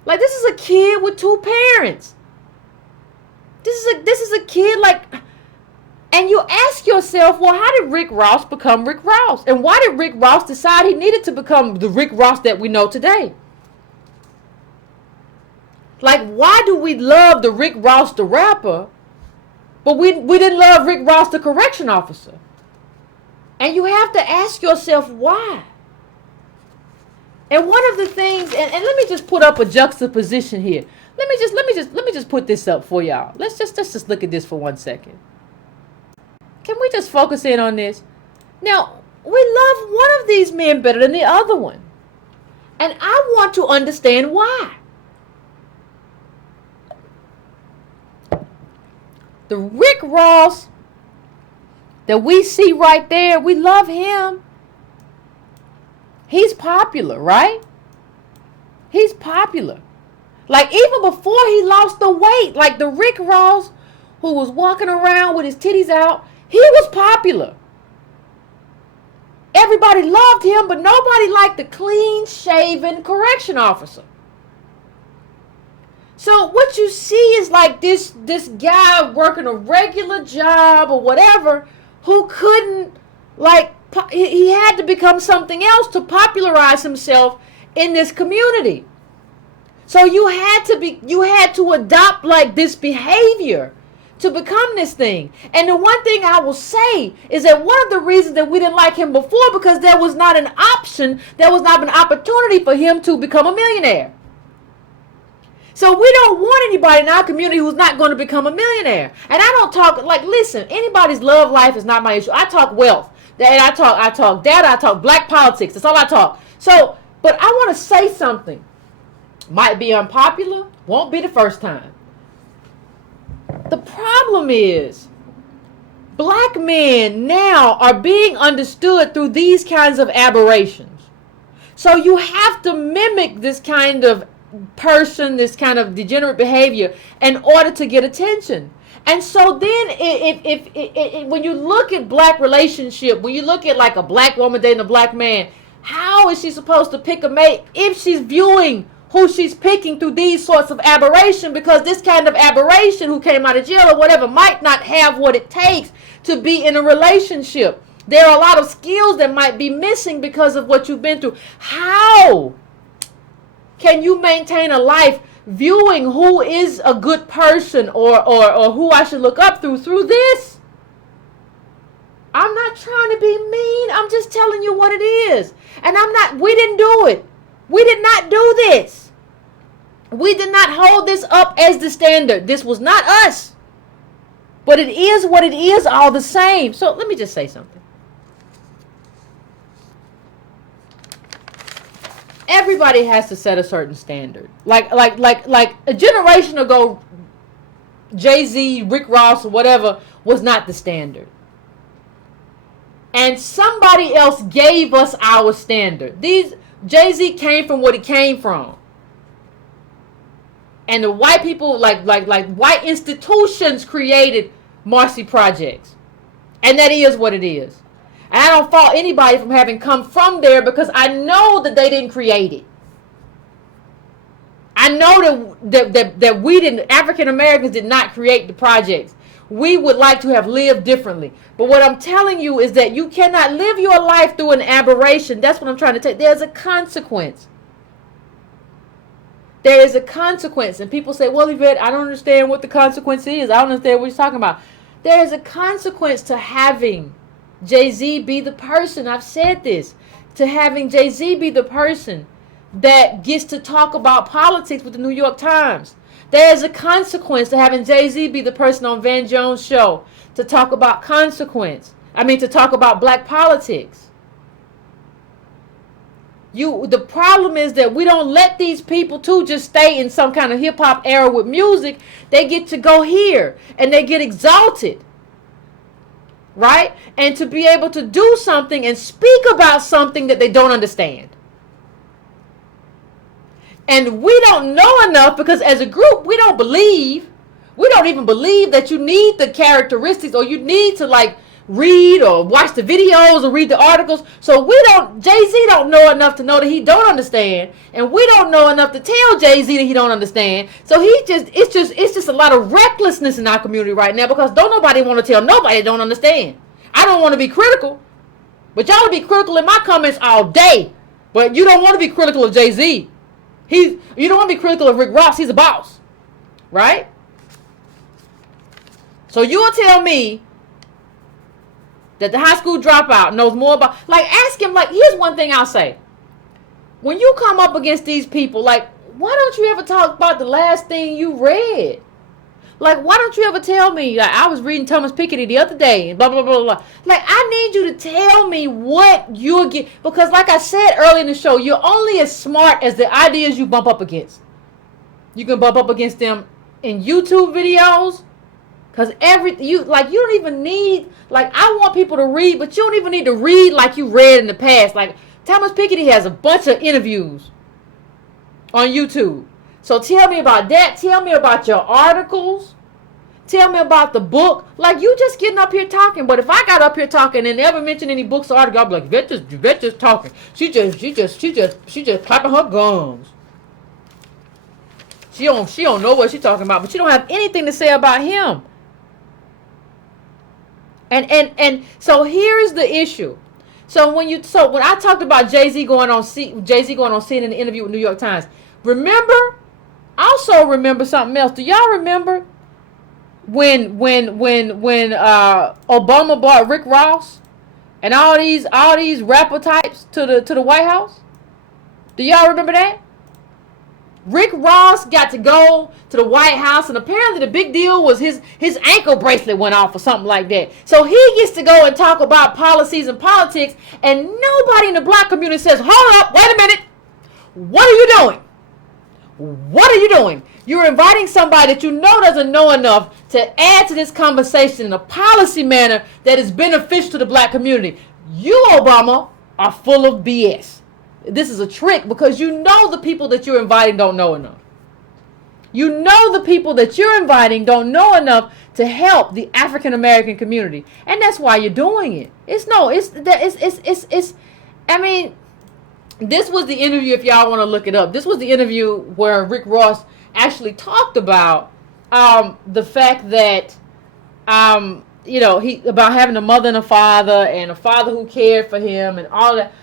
Like, this is a kid with two parents. This is a kid, like, and you ask yourself, well, how did Rick Ross become Rick Ross? And why did Rick Ross decide he needed to become the Rick Ross that we know today? Like, why do we love the Rick Ross the rapper, but we didn't love Rick Ross the correction officer? And you have to ask yourself why. And one of the things, and let me just put up a juxtaposition here. Let me just put this up for y'all. Let's just look at this for 1 second. Can we just focus in on this? Now, we love one of these men better than the other one. And I want to understand why. The Rick Ross that we see right there, we love him. He's popular, right? He's popular. Like, even before he lost the weight, like the Rick Ross who was walking around with his titties out, he was popular. Everybody loved him, but nobody liked the clean-shaven correction officer. So what you see is like this guy working a regular job or whatever who couldn't, like, he had to become something else to popularize himself in this community. So you had to adopt like this behavior to become this thing. And the one thing I will say is that one of the reasons that we didn't like him before, because there was not an option, there was not an opportunity for him to become a millionaire. So we don't want anybody in our community who's not going to become a millionaire. And I don't talk, like, listen, anybody's love life is not my issue. I talk wealth. And I talk data, I talk black politics. That's all I talk. So, but I want to say something. Might be unpopular, won't be the first time. The problem is, black men now are being understood through these kinds of aberrations. So you have to mimic this kind of person, this kind of degenerate behavior in order to get attention. And so then if when you look at black relationship, when you look at like a black woman dating a black man, how is she supposed to pick a mate if she's viewing who she's picking through these sorts of aberration? Because this kind of aberration who came out of jail or whatever might not have what it takes to be in a relationship. There are a lot of skills that might be missing because of what you've been through. How can you maintain a life viewing who is a good person or who I should look up through this. I'm not trying to be mean. I'm just telling you what it is. And we didn't do it. We did not do this. We did not hold this up as the standard. This was not us. But it is what it is all the same. So let me just say something. Everybody has to set a certain standard. Like a generation ago, Jay-Z, Rick Ross, or whatever was not the standard. And somebody else gave us our standard. Jay-Z came from what he came from. And the white people, like white institutions created Marcy Projects. And that is what it is. And I don't fault anybody from having come from there because I know that they didn't create it. I know that we didn't, African Americans did not create the projects. We would like to have lived differently. But what I'm telling you is that you cannot live your life through an aberration. That's what I'm trying to tell you. There's a consequence. There is a consequence. And people say, well, Yvette, I don't understand what the consequence is. I don't understand what you're talking about. There is a consequence to having Jay-Z be the person. I've said this. To having Jay-Z be the person that gets to talk about politics with the New York Times. There is a consequence to having Jay-Z be the person on Van Jones' show to talk about to talk about black politics. The problem is that we don't let these people too just stay in some kind of hip-hop era with music. They get to go here and they get exalted. Right? And to be able to do something and speak about something that they don't understand. And we don't know enough because as a group, we don't even believe that you need the characteristics or you need to read or watch the videos or read the articles. So Jay-Z don't know enough to know that he don't understand. And we don't know enough to tell Jay-Z that he don't understand. So it's just a lot of recklessness in our community right now because don't nobody want to tell nobody they don't understand. I don't want to be critical, but y'all will be critical in my comments all day. But you don't want to be critical of Jay-Z. You don't want to be critical of Rick Ross. He's a boss. Right? So you'll tell me that the high school dropout knows more about... ask him, here's one thing I'll say. When you come up against these people, why don't you ever talk about the last thing you read? Why don't you ever tell me, I was reading Thomas Piketty the other day, and blah, blah, blah, blah. I need you to tell me what you're getting. Because like I said earlier in the show, you're only as smart as the ideas you bump up against. You can bump up against them in YouTube videos. Because you don't even need, I want people to read, but you don't even need to read like you read in the past. Thomas Piketty has a bunch of interviews on YouTube. So tell me about that. Tell me about your articles. Tell me about the book. You just getting up here talking. But if I got up here talking and never mentioned any books or articles, I'll be like, Yvette just talking. She just clapping her gums. She don't know what she's talking about, but she don't have anything to say about him. And so here's the issue. So when I talked about Jay-Z going on CNN in the interview with New York Times, also remember something else. Do y'all remember when Obama brought Rick Ross and all these rapper types to the White House? Do y'all remember that? Rick Ross got to go to the White House, and apparently the big deal was his ankle bracelet went off or something like that. So he gets to go and talk about policies and politics, and nobody in the black community says, hold up, wait a minute. What are you doing? What are you doing? You're inviting somebody that you know doesn't know enough to add to this conversation in a policy manner that is beneficial to the black community. You, Obama, are full of BS. This is a trick because you know the people that you're inviting don't know enough. You know the people that you're inviting don't know enough to help the African American community. And that's why you're doing it. This was the interview, if y'all want to look it up. This was the interview where Rick Ross actually talked about the fact that about having a mother and a father who cared for him and all that.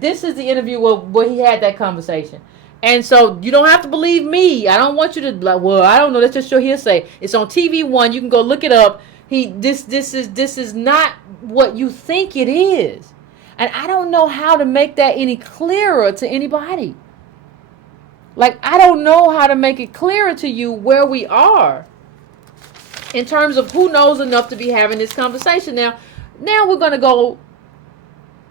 This is the interview where he had that conversation. And so you don't have to believe me. I don't want you to like. Well, I don't know. That's just your hearsay. It's on TV One. You can go look it up. This is not what you think it is, and I don't know how to make that any clearer to anybody. Like, I don't know how to make it clearer to you where we are in terms of who knows enough to be having this conversation. Now we're gonna go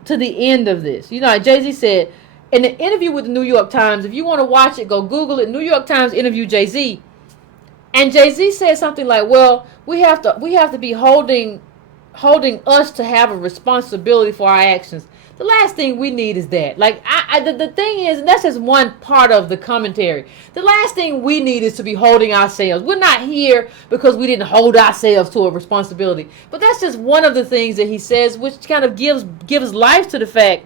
to the end of this. You know, Jay-Z said in an interview with the New York Times, if you want to watch it, go Google it. New York Times interview Jay-Z. And Jay-Z said something like, well, we have to be holding us to have a responsibility for our actions. The last thing we need is that. Like, the thing is, and that's just one part of the commentary. The last thing we need is to be holding ourselves. We're not here because we didn't hold ourselves to a responsibility. But that's just one of the things that he says, which kind of gives life to the fact,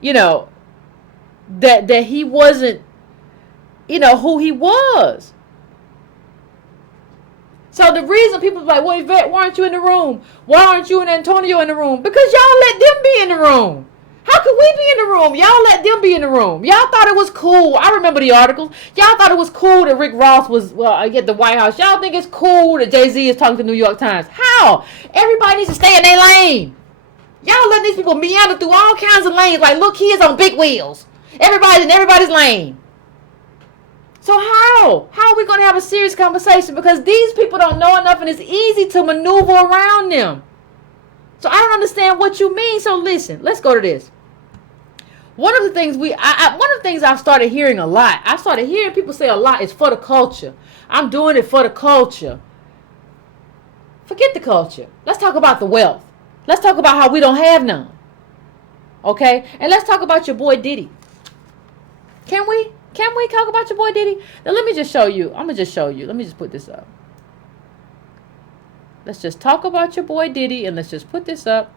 you know, that he wasn't, you know, who he was. So the reason people are like, well, Yvette, why aren't you in the room? Why aren't you and Antonio in the room? Because y'all let them be in the room. How could we be in the room? Y'all let them be in the room. Y'all thought it was cool. I remember the articles. Y'all thought it was cool that Rick Ross was, at the White House. Y'all think it's cool that Jay-Z is talking to the New York Times. How? Everybody needs to stay in their lane. Y'all letting these people meander through all kinds of lanes like little kids on big wheels. Everybody's in everybody's lane. So how? How are we going to have a serious conversation? Because these people don't know enough and it's easy to maneuver around them. So I don't understand what you mean. So listen, let's go to this. One of the things I've started hearing a lot, I started hearing people say a lot, is for the culture. I'm doing it for the culture. Forget the culture. Let's talk about the wealth. Let's talk about how we don't have none. Okay? And let's talk about your boy Diddy. Can we? Can we talk about your boy Diddy? Now let me just show you. I'm going to just show you. Let me just put this up. Let's just talk about your boy Diddy and let's just put this up.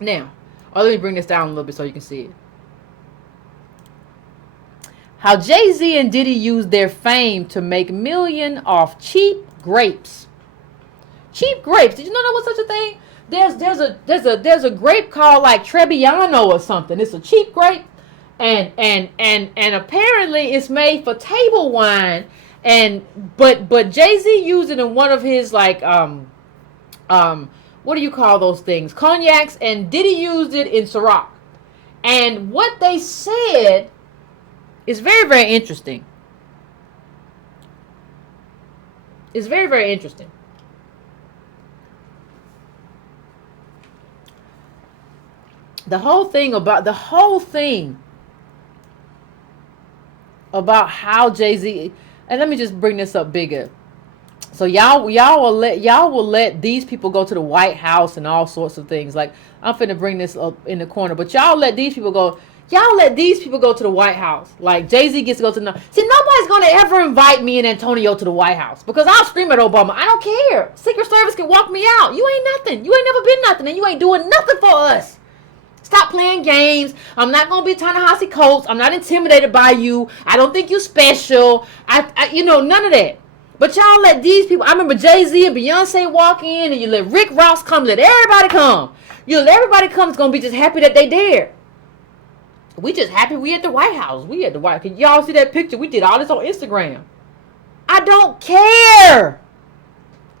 Now, let me bring this down a little bit so you can see it. How Jay-Z and Diddy used their fame to make millions off cheap grapes. Cheap grapes. Did you know there was such a thing? There's a grape called like Trebbiano or something. It's a cheap grape, and apparently it's made for table wine. But Jay-Z used it in one of his like what do you call those things? Cognacs, and Diddy used it in Ciroc. And what they said is very, very interesting. It's very, very interesting. The whole thing about how Jay-Z, and let me just bring this up bigger. So y'all will let these people go to the White House and all sorts of things. Like, I'm finna bring this up in the corner, but y'all let these people go. Y'all let these people go to the White House. Like, Jay-Z gets to go to the... See, nobody's going to ever invite me and Antonio to the White House because I'll scream at Obama. I don't care. Secret Service can walk me out. You ain't nothing. You ain't never been nothing, and you ain't doing nothing for us. Stop playing games. I'm not going to be Ta-Nehisi Coates. I'm not intimidated by you. I don't think you special. None of that. But y'all let these people... I remember Jay-Z and Beyonce walk in, and you let Rick Ross come. Let everybody come. You let everybody come. It's going to be just happy that they there. We just happy we at the White House. We at the White House. Can y'all see that picture? We did all this on Instagram. I don't care.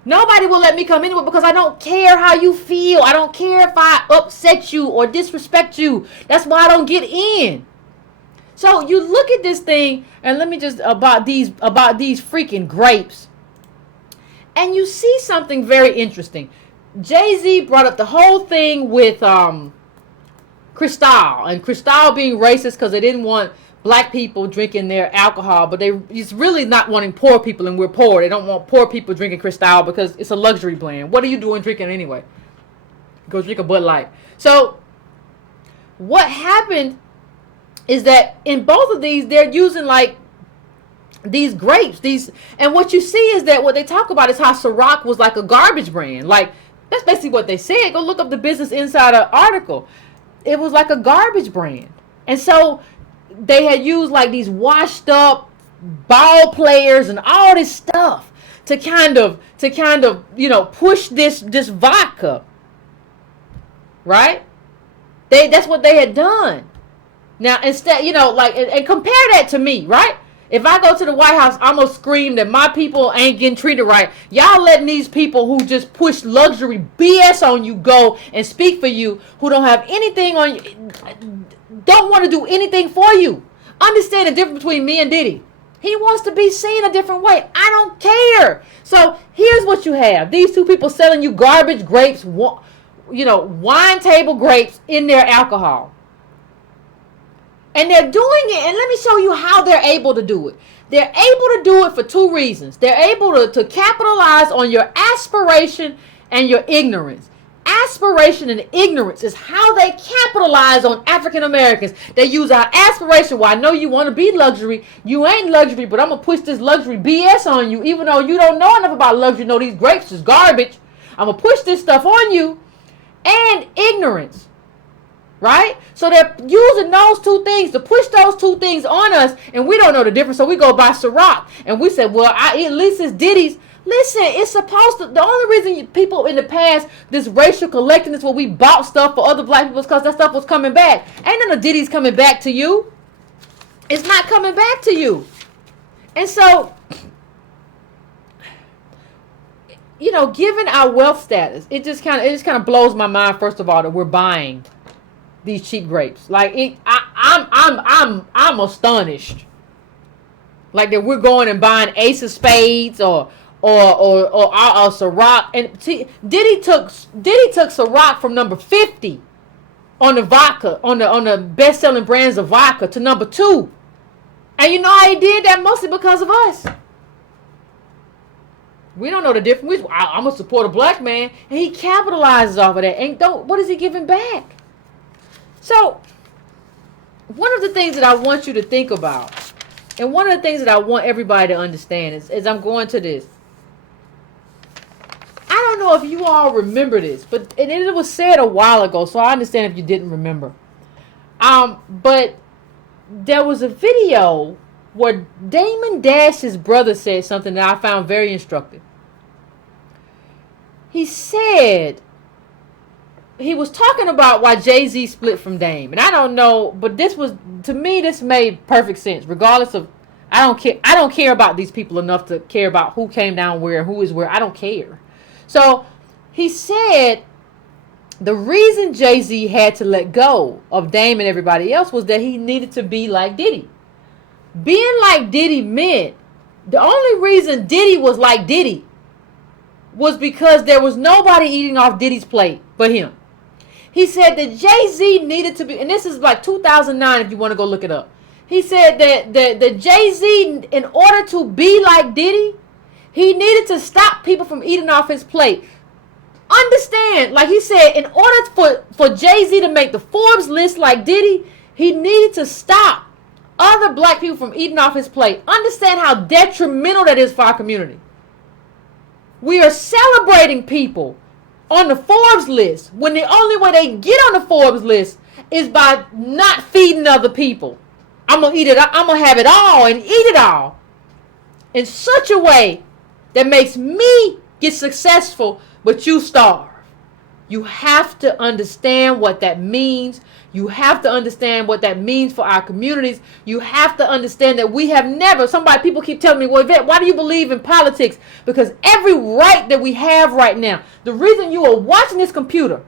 Nobody will let me come anywhere because I don't care how you feel. I don't care if I upset you or disrespect you. That's why I don't get in. So you look at this thing, and let me just about these freaking grapes. And you see something very interesting. Jay-Z brought up the whole thing with Cristal, and Cristal being racist because they didn't want black people drinking their alcohol, but it's really not wanting poor people, and we're poor. They don't want poor people drinking Cristal because it's a luxury brand. What are you doing drinking anyway? Go drink a Bud Light. So what happened is that in both of these, they're using like these grapes. And what you see is that what they talk about is how Ciroc was like a garbage brand. Like, that's basically what they said. Go look up the Business Insider article. It was like a garbage brand. And so they had used like these washed up ball players and all this stuff to kind of push this vodka. Right? That's what they had done. Now, instead, like, and compare that to me, right? If I go to the White House, I'm going to scream that my people ain't getting treated right. Y'all letting these people who just push luxury BS on you go and speak for you, who don't have anything on you, don't want to do anything for you. Understand the difference between me and Diddy. He wants to be seen a different way. I don't care. So here's what you have. These two people selling you garbage grapes, wine table grapes in their alcohol. And they're doing it, and let me show you how they're able to do it. They're able to do it for two reasons. They're able to capitalize on your aspiration and your ignorance. Aspiration and ignorance is how they capitalize on African Americans. They use our aspiration. Well, I know you want to be luxury. You ain't luxury, but I'm going to push this luxury BS on you, even though you don't know enough about luxury. No, these grapes is garbage. I'm going to push this stuff on you. And ignorance. Right? So they're using those two things to push those two things on us, and we don't know the difference. So we go by Ciroc, and we say, well, at least it's Diddy's. Listen, it's supposed to. The only reason people in the past, this racial collectiveness where we bought stuff for other black people, is because that stuff was coming back. Ain't none of Diddy's coming back to you. It's not coming back to you. And so, given our wealth status, it just kind of blows my mind. First of all, that we're buying these cheap grapes. Like I'm astonished. Like that we're going and buying Ace of Spades or Ciroc. And Diddy took Ciroc from number 50 on the vodka, on the best selling brands of vodka, to number 2. And you know how he did that? Mostly because of us. We don't know the difference. I'm gonna support a black man, and he capitalizes off of that. And what is he giving back? So, one of the things that I want you to think about, and one of the things that I want everybody to understand is I'm going to this. I don't know if you all remember this, but it was said a while ago, so I understand if you didn't remember. But there was a video where Damon Dash's brother said something that I found very instructive. He said, he was talking about why Jay-Z split from Dame. And I don't know, but to me, this made perfect sense. Regardless of, I don't care about these people enough to care about who came down where and who is where. I don't care. So he said the reason Jay-Z had to let go of Dame and everybody else was that he needed to be like Diddy. Being like Diddy meant the only reason Diddy was like Diddy was because there was nobody eating off Diddy's plate but him. He said that Jay-Z needed to be, and this is like 2009 if you want to go look it up. He said that Jay-Z, in order to be like Diddy, he needed to stop people from eating off his plate. Understand, like he said, in order for Jay-Z to make the Forbes list like Diddy, he needed to stop other black people from eating off his plate. Understand how detrimental that is for our community. We are celebrating people on the Forbes list when the only way they get on the Forbes list is by not feeding other people. I'm going to eat it. I'm going to have it all and eat it all in such a way that makes me get successful, but you starve. You have to understand what that means. You have to understand what that means for our communities. You have to understand that we have never, people keep telling me, well, Yvette, why do you believe in politics? Because every right that we have right now, the reason you are watching this computer,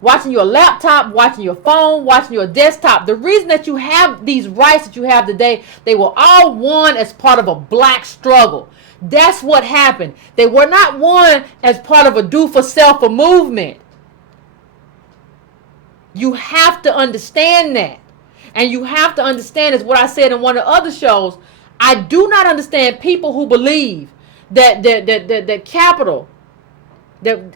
watching your laptop, watching your phone, watching your desktop, the reason that you have these rights that you have today, they were all won as part of a black struggle. That's what happened. They were not won as part of a do-for-self movement. You have to understand that. And you have to understand, as what I said in one of the other shows, I do not understand people who believe that capital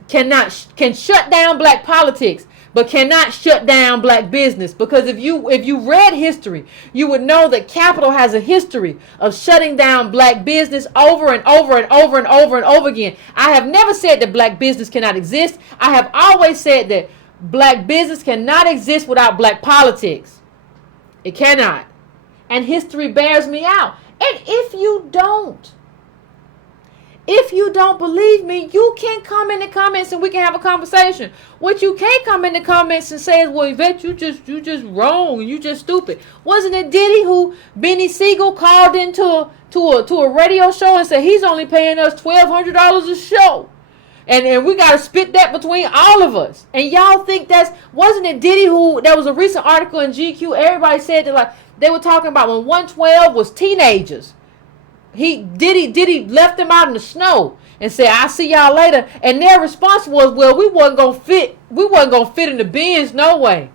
can shut down black politics, but cannot shut down black business. Because if you read history, you would know that capital has a history of shutting down black business over and over and over and over and over again. I have never said that black business cannot exist. I have always said that black business cannot exist without black politics. It cannot. And history bears me out. And if you don't If you don't believe me, you can come in the comments and we can have a conversation. What you can't come in the comments and say is, well, Yvette, you just wrong and you just stupid. Wasn't it Diddy who Benny Siegel called into a radio show and said he's only paying us $1,200 a show? And we got to split that between all of us. And y'all think wasn't it Diddy who, there was a recent article in GQ, everybody said that, like, they were talking about when 112 was teenagers. Diddy left them out in the snow and said, I'll see y'all later. And their response was, well, we wasn't gonna fit in the bins, no way.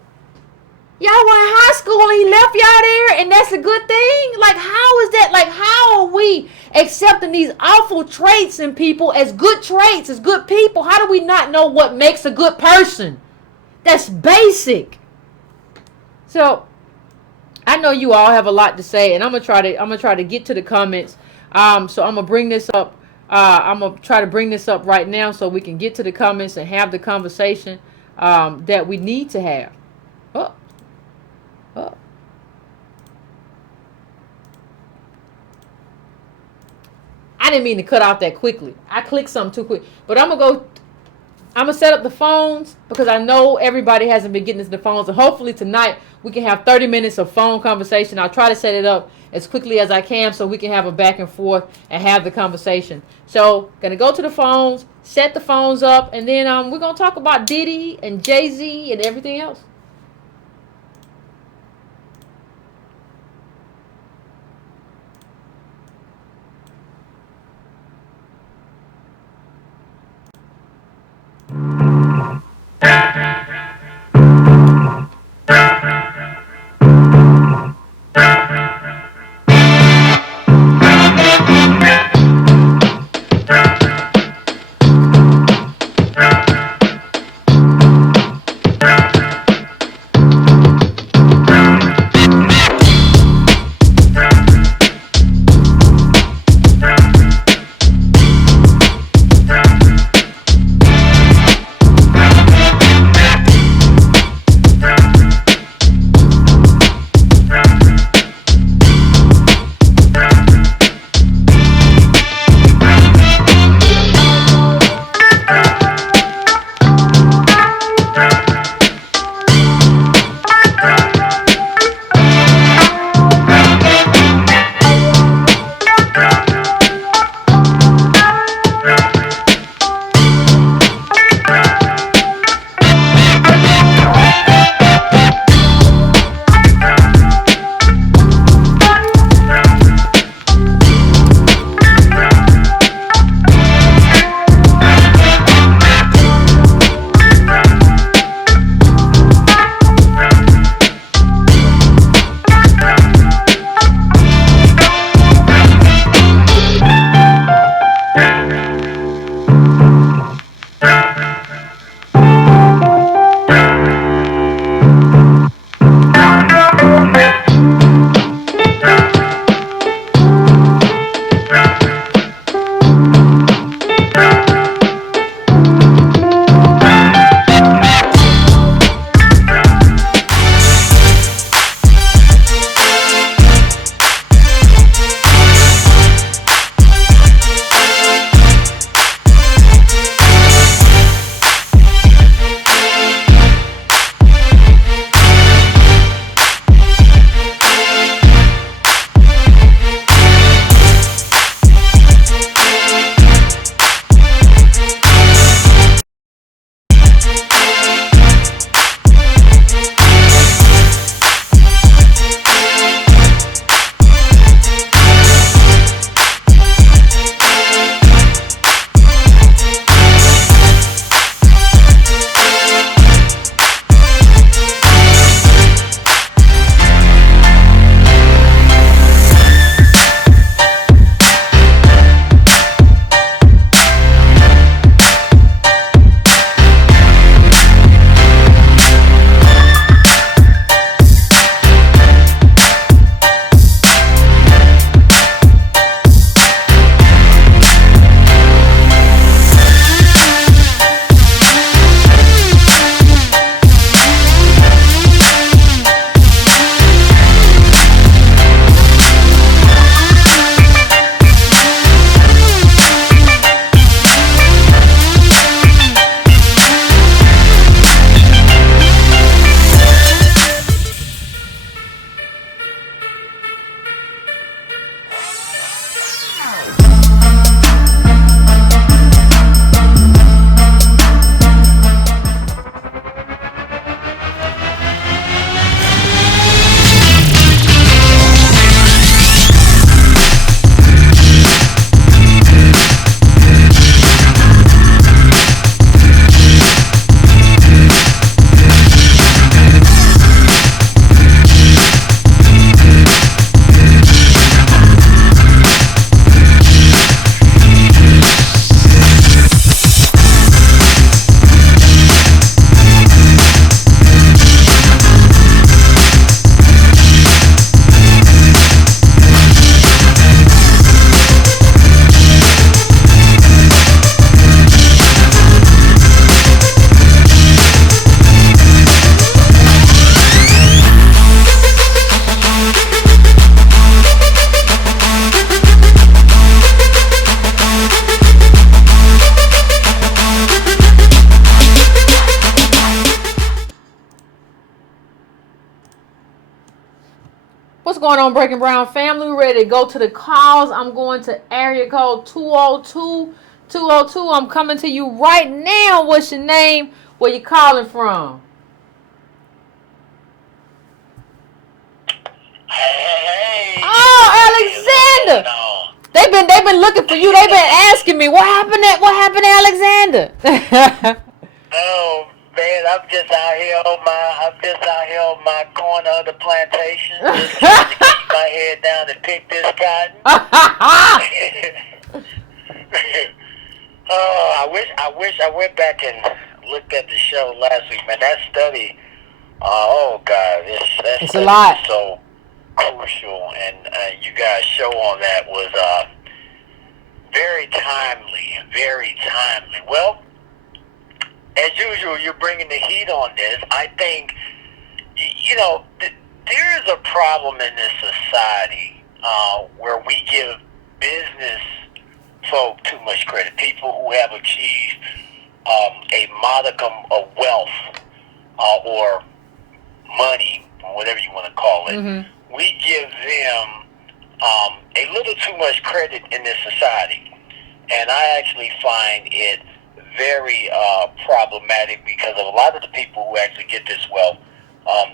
Y'all were in high school and he left y'all there and that's a good thing? Like, how is that? Like, how are we accepting these awful traits in people as good traits, as good people? How do we not know what makes a good person? That's basic. So I know you all have a lot to say, and I'm gonna try to get to the comments. So I'm gonna bring this up. I'm gonna try to bring this up right now so we can get to the comments and have the conversation that we need to have. I didn't mean to cut off that quickly. I clicked something too quick, but I'm gonna set up the phones because I know everybody hasn't been getting into the phones, and hopefully tonight we can have 30 minutes of phone conversation. I'll try to set it up as quickly as I can so we can have a back and forth and have the conversation. So, gonna go to the phones, set the phones up, and then we're gonna talk about Diddy and Jay-Z and everything else. going on, Breaking Brown family? We're ready to go to the calls. I'm going to area code 202. 202, I'm coming to you right now. What's your name? Where you calling from? Hey. Oh, Alexander. They've been looking for you. They've been asking me what happened to Alexander. Oh man, I'm just out here on my corner of the plantation, just trying to keep my head down and pick this cotton. Oh, I wish I went back and looked at the show last week, man. That study, oh God, that It's study a lot. was so crucial, and you guys' show on that was very timely, very timely. Well, as usual, you're bringing the heat on this. I think, there is a problem in this society where we give business folk too much credit. People who have achieved a modicum of wealth or money, or whatever you want to call it. Mm-hmm. We give them a little too much credit in this society. And I actually find it very problematic because of a lot of the people who actually get this wealth,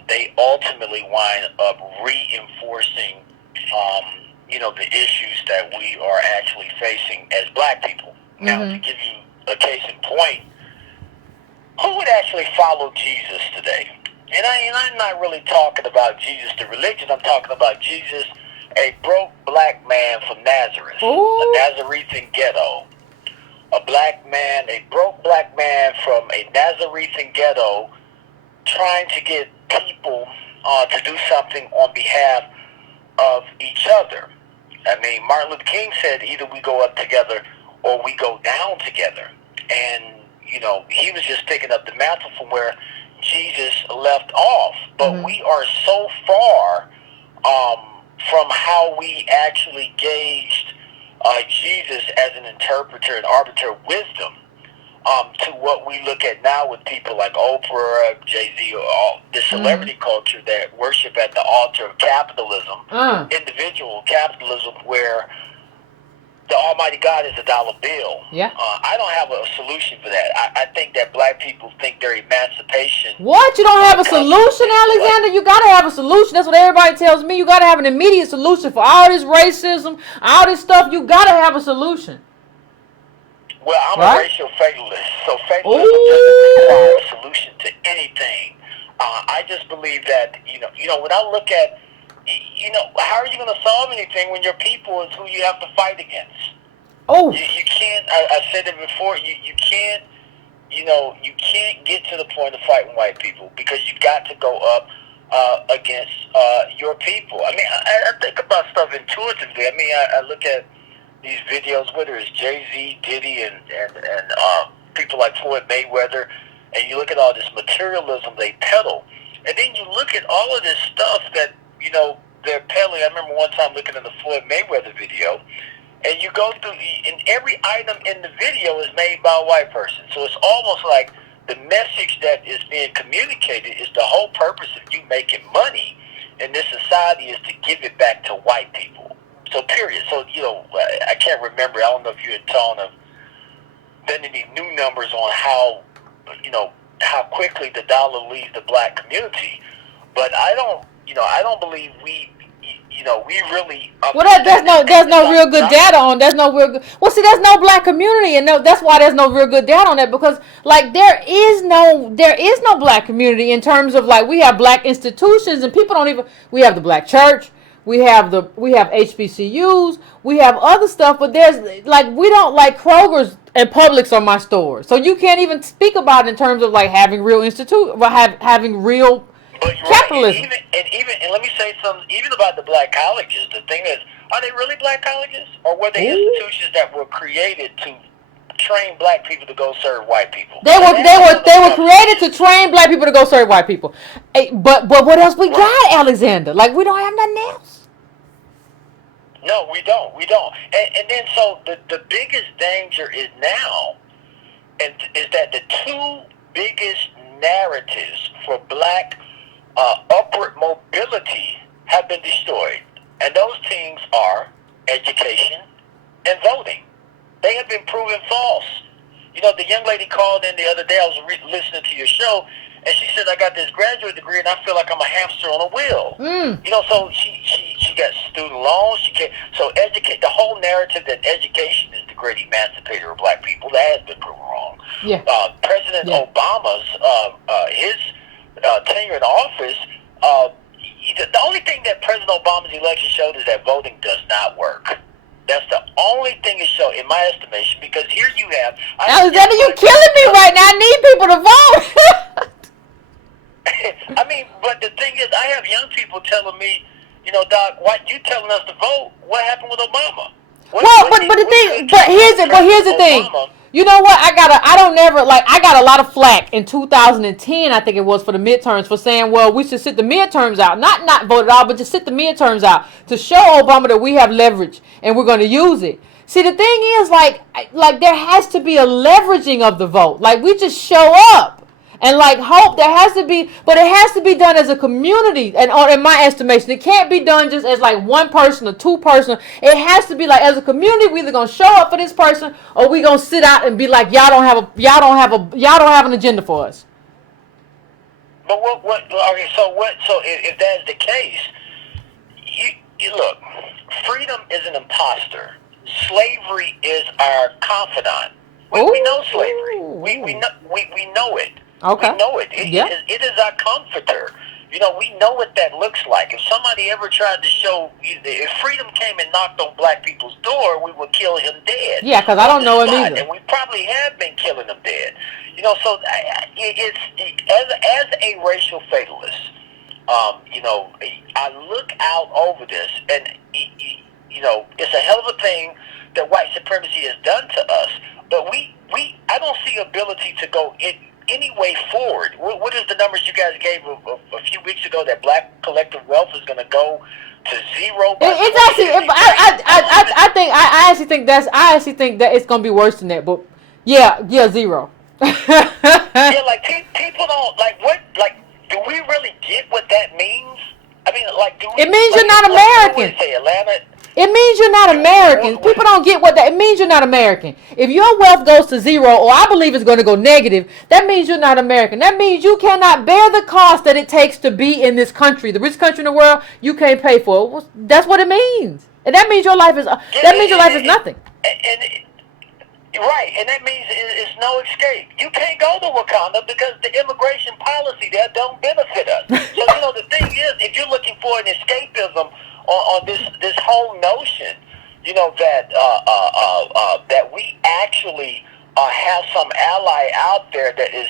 they ultimately wind up reinforcing, the issues that we are actually facing as black people. Mm-hmm. Now, to give you a case in point, who would actually follow Jesus today? And I'm not really talking about Jesus, the religion. I'm talking about Jesus, a broke black man from Nazareth, Ooh. A Nazarethan ghetto. A broke black man from a Nazarethan ghetto trying to get people to do something on behalf of each other. I mean, Martin Luther King said either we go up together or we go down together. And, he was just picking up the mantle from where Jesus left off. But mm-hmm. we are so far from how we actually gauged Jesus as an interpreter and arbiter of wisdom to what we look at now with people like Oprah, Jay-Z, all the celebrity culture that worship at the altar of capitalism, individual capitalism, where the Almighty God is a dollar bill. Yeah. I don't have a solution for that. I think that black people think their emancipation... What? You don't have a solution, Alexander? You got to have a solution. That's what everybody tells me. You got to have an immediate solution for all this racism, all this stuff. You got to have a solution. Well, I'm a racial fatalist, so fatalism doesn't require a solution to anything. I just believe that, when I look at, how are you going to solve anything when your people is who you have to fight against? Oh. You can't, I said it before, you can't, you can't get to the point of fighting white people because you've got to go up against your people. I mean, I think about stuff intuitively. I mean, I look at these videos, whether it's Jay-Z, Diddy, and people like Floyd Mayweather, and you look at all this materialism they peddle, and then you look at all of this stuff that, they're peddling. I remember one time looking at the Floyd Mayweather video, and you go through, and every item in the video is made by a white person. So it's almost like the message that is being communicated is the whole purpose of you making money in this society is to give it back to white people. So period. So, I can't remember. I don't know if you had told of any new numbers on how quickly the dollar leaves the black community. But I don't believe we really. Well, there's no real good data on. There's no real good. Well, see, there's no black community, and that's why there's no real good data on that because, like, there is no black community in terms of like we have black institutions and people don't even. We have the black church. We have HBCUs. We have other stuff, but there's like we don't like Kroger's and Publix are my stores, so you can't even speak about it in terms of like having real having real. But you're capitalism. Right. And let me say something. Even about the black colleges, the thing is, are they really black colleges, or were they institutions that were created to train black people to go serve white people? They were created to train black people to go serve white people. But what else we got, Alexander? Like we don't have nothing else. No, we don't. And then so the biggest danger is now, is that the two biggest narratives for black upward mobility have been destroyed. And those things are education and voting. They have been proven false. You know, the young lady called in the other day. I was listening to your show, and she said, I got this graduate degree, and I feel like I'm a hamster on a wheel. You know, so she got student loans. So educate, the whole narrative that education is the great emancipator of black people, that has been proven wrong. Yeah. President Obama's, his tenure in office, the only thing that President Obama's election showed is that voting does not work. That's the only thing it showed, in my estimation, because here you have... Alexander, you killing me right now. I need people to vote. I mean, but the thing is, I have young people telling me, you know, Doc, why you telling us to vote? What happened with Obama? Here's the thing. You know what? I got a lot of flack in 2010, I think it was, for the midterms, for saying, well, we should sit the midterms out. Not vote at all, but just sit the midterms out to show Obama that we have leverage and we're going to use it. See, the thing is, like there has to be a leveraging of the vote. Like, we just show up. And hope there has to be, but it has to be done as a community. And in my estimation, it can't be done just as one person or two person. It has to be as a community. We either gonna show up for this person, or we gonna sit out and be like, y'all don't have an agenda for us. But okay, so if that's the case, you look, freedom is an imposter. Slavery is our confidant. We know slavery. We know it. Okay. We know it. It is our comforter. You know, we know what that looks like. If somebody ever tried to show, if freedom came and knocked on black people's door, we would kill him dead. Yeah, because I don't know him either. And we probably have been killing them dead. You know, so as a racial fatalist, you know, I look out over this, and you know, it's a hell of a thing that white supremacy has done to us. But I don't see ability to go any way forward. What is the numbers you guys gave a few weeks ago that black collective wealth is going to go to zero? It's actually, I actually think that it's going to be worse than that. But yeah, zero. Yeah, people don't do we really get what that means? I mean, it means you're not American. It means you're not American. People don't get it means you're not American. If your wealth goes to zero, or I believe it's going to go negative, that means you're not American. That means you cannot bear the cost that it takes to be in this country, the richest country in the world. You can't pay for it. That's what it means, and that means your life is nothing. Right, and that means it's no escape. You can't go to Wakanda because the immigration policy there don't benefit us. So, you know, the thing is, if you're looking for an escapism on this whole notion, you know, that that we actually have some ally out there that is,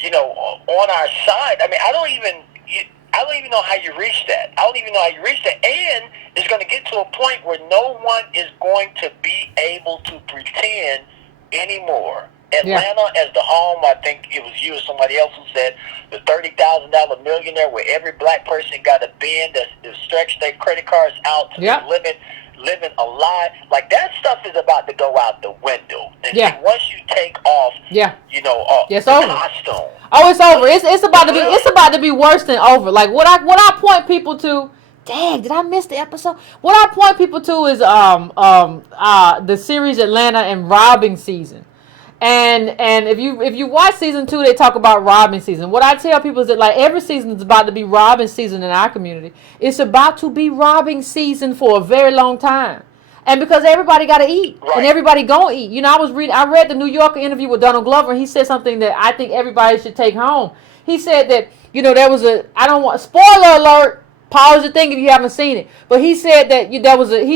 you know, on our side. I mean, I don't even know how you reach that. And it's going to get to a point where no one is going to be able to pretend anymore. Atlanta as the home, I think it was you or somebody else who said, the $30,000 millionaire where every black person got a bend that stretched their credit cards out to the limit, living a lie. Like, that stuff is about to go out the window. And once you take off, you know, it's the over. costume. Oh, it's over. It's about to be worse than over. Like, what I point people to. Dang, did I miss the episode? What I point people to is the series Atlanta and robbing season. And if you watch season 2, they talk about robbing season. What I tell people is that every season is about to be robbing season in our community. It's about to be robbing season for a very long time. And because everybody got to eat, and everybody gonna eat. You know, I read the New Yorker interview with Donald Glover, and he said something that I think everybody should take home. He said that, you know, there was spoiler alert. Pause your thing if you haven't seen it. But he said that he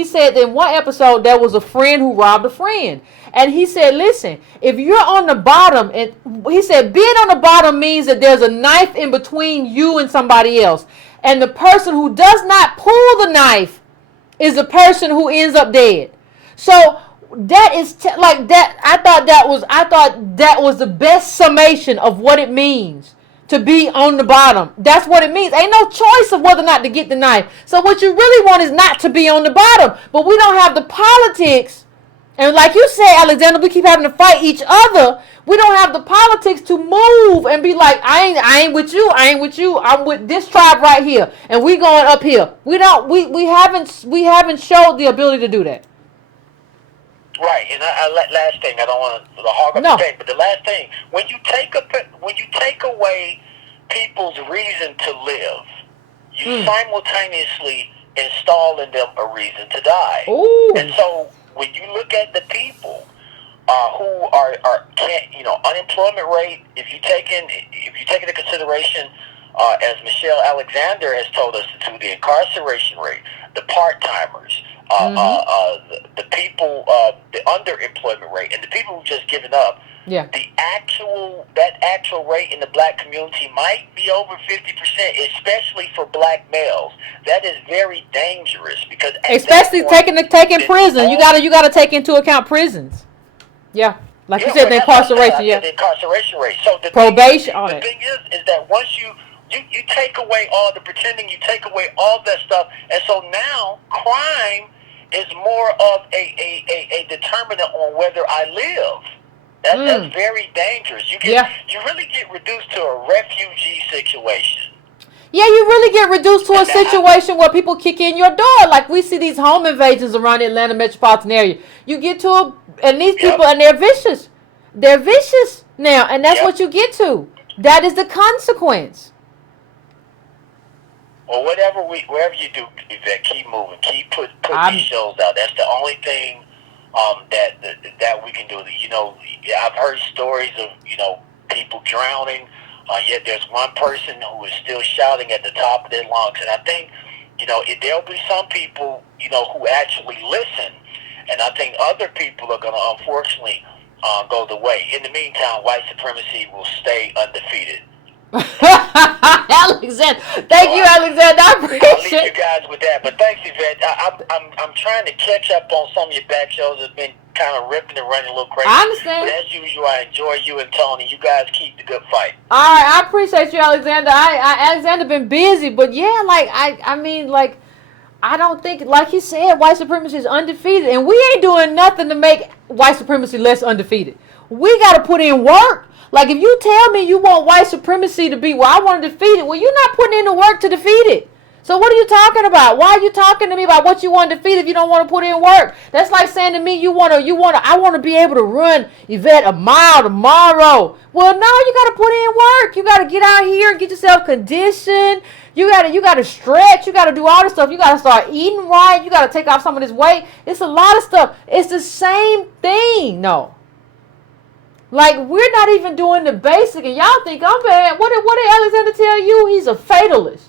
said that in one episode there was a friend who robbed a friend. And he said, listen, if you're on the bottom, and he said being on the bottom means that there's a knife in between you and somebody else. And the person who does not pull the knife is the person who ends up dead. So that is that. I thought that was the best summation of what it means to be on the bottom. That's what it means. Ain't no choice of whether or not to get the knife. So what you really want is not to be on the bottom. But we don't have the politics And like you said, Alexander, we keep having to fight each other. We don't have the politics to move and be like, I ain't with you. I ain't with you. I'm with this tribe right here, and we going up here. We don't. We haven't showed the ability to do that. Right, and last thing, I don't want to hog up the thing, but the last thing, when you take away people's reason to live, you simultaneously install in them a reason to die. Ooh. And so when you look at the people who are unemployment rate, if you take into consideration, as Michelle Alexander has told us to, the incarceration rate, the part-timers, the people, the underemployment rate, and the people who've just given up. Yeah. That actual rate in the black community might be over 50%, especially for black males. That is very dangerous because especially taking prison. You gotta take into account prisons. Yeah. Like you said, the incarceration. Yeah. The incarceration rate. So the probation. The thing is that once you take away all the pretending, you take away all that stuff, and so now crime is more of a determinant on whether I live. That's very dangerous. You really get reduced to a refugee situation. Yeah, you really get reduced to a situation where people kick in your door. Like we see these home invasions around the Atlanta metropolitan area. You get to and these people, and they're vicious. They're vicious now, and that's what you get to. That is the consequence. Well, wherever you do, Yvette, keep moving. Keep putting these shows out. That's the only thing that we can do. You know, I've heard stories of people drowning. Yet there's one person who is still shouting at the top of their lungs, and I think there'll be some people who actually listen, and I think other people are going to unfortunately go the way. In the meantime, white supremacy will stay undefeated. Alexander, thank you, Alexander. I appreciate I'll leave you guys with that, but thanks, Yvette. I'm trying to catch up on some of your back shows that's been kind of ripping and running a little crazy. I understand. But as usual, I enjoy you and Tony. You guys keep the good fight. All right, I appreciate you, Alexander. Alexander been busy, but yeah, like I mean, like I don't think, like he said, white supremacy is undefeated, and we ain't doing nothing to make white supremacy less undefeated. We got to put in work. Like, if you tell me you want white supremacy to be, well, I want to defeat it, well, you're not putting in the work to defeat it. So what are you talking about? Why are you talking to me about what you want to defeat if you don't want to put in work? That's like saying to me, I want to be able to run, Yvette, a mile tomorrow. Well, no, you got to put in work. You got to get out here and get yourself conditioned. You got to stretch. You got to do all this stuff. You got to start eating right. You got to take off some of this weight. It's a lot of stuff. It's the same thing. No. Like, we're not even doing the basic, and y'all think I'm bad. What did Alexander tell you? He's a fatalist.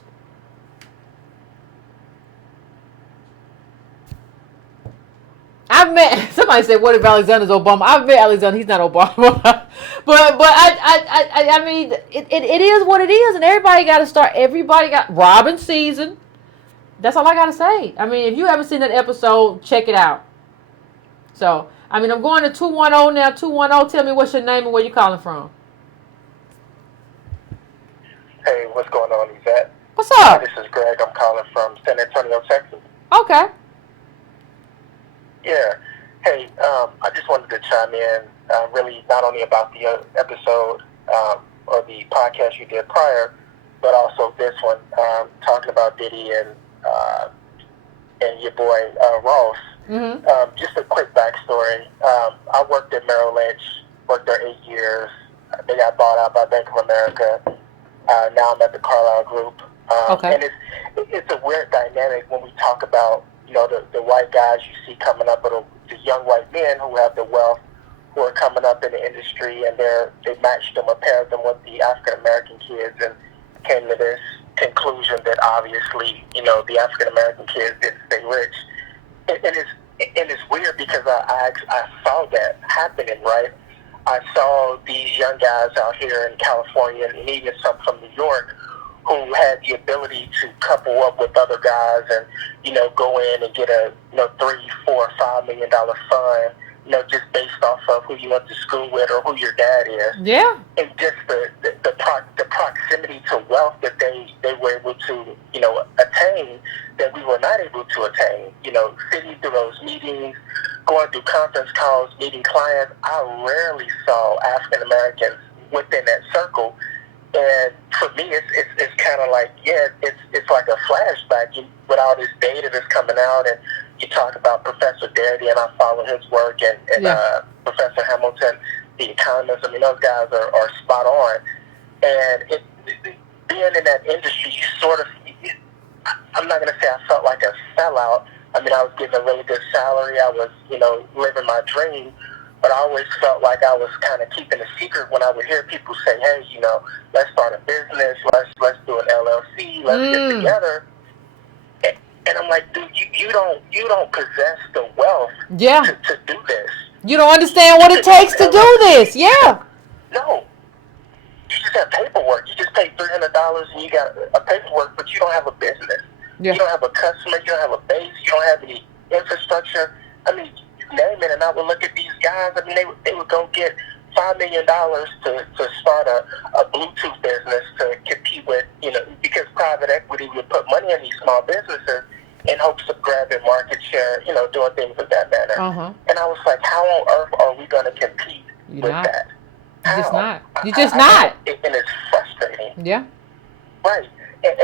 I've met, somebody said, what if Alexander's Obama? I've met Alexander, he's not Obama. but I mean, it is what it is, and everybody got Robin season. That's all I got to say. I mean, if you haven't seen that episode, check it out. So, I mean, I'm going to 210 now. 210, tell me what's your name and where you calling from. Hey, what's going on, Yvette? What's up? This is Greg. I'm calling from San Antonio, Texas. Okay. Yeah. Hey, I just wanted to chime in, really not only about the episode or the podcast you did prior, but also this one, talking about Diddy and your boy Ross. Mm-hmm. Just a quick backstory. I worked at Merrill Lynch, worked there 8 years. They got bought out by Bank of America. Now I'm at the Carlyle Group. Okay. And it's a weird dynamic when we talk about, the white guys you see coming up, or the young white men who have the wealth, who are coming up in the industry, and they matched them or paired them with the African American kids, and came to this conclusion that obviously, the African American kids didn't stay rich. And it's weird because I saw that happening, right? I saw these young guys out here in California, and even some from New York, who had the ability to couple up with other guys and, go in and get a, $3, $4, $5 million fund, just based off of who you went to school with or who your dad is. Yeah. And just the proximity to wealth that they were able to, attain that we were not able to attain. Sitting through those meetings, going through conference calls, meeting clients, I rarely saw African Americans within that circle. And for me, it's kind of like, it's like a flashback with all this data that's coming out. And you talk about Professor Diddy, and I follow his work, and Professor Hamilton, the economist. I mean, those guys are spot on. And being in that industry, you sort of, I'm not going to say I felt like a sellout. I mean, I was getting a really good salary. I was, living my dream. But I always felt like I was kind of keeping a secret when I would hear people say, hey, let's start a business. Let's do an LLC. Let's get together. And I'm like, dude, you don't possess the wealth to do this. You don't understand what it takes to do this. Yeah. No. You just have paperwork. You just pay $300 and you got a paperwork, but you don't have a business. Yeah. You don't have a customer. You don't have a base. You don't have any infrastructure. I mean, you name it, and I would look at these guys. I mean, they would go get $5 million to start a Bluetooth business to compete with, because private equity would put money in these small businesses in hopes of grabbing market share, doing things of that manner. Uh-huh. And I was like, how on earth are we going to compete with that? You're just not. You're just not. And it's frustrating. Yeah. Right. And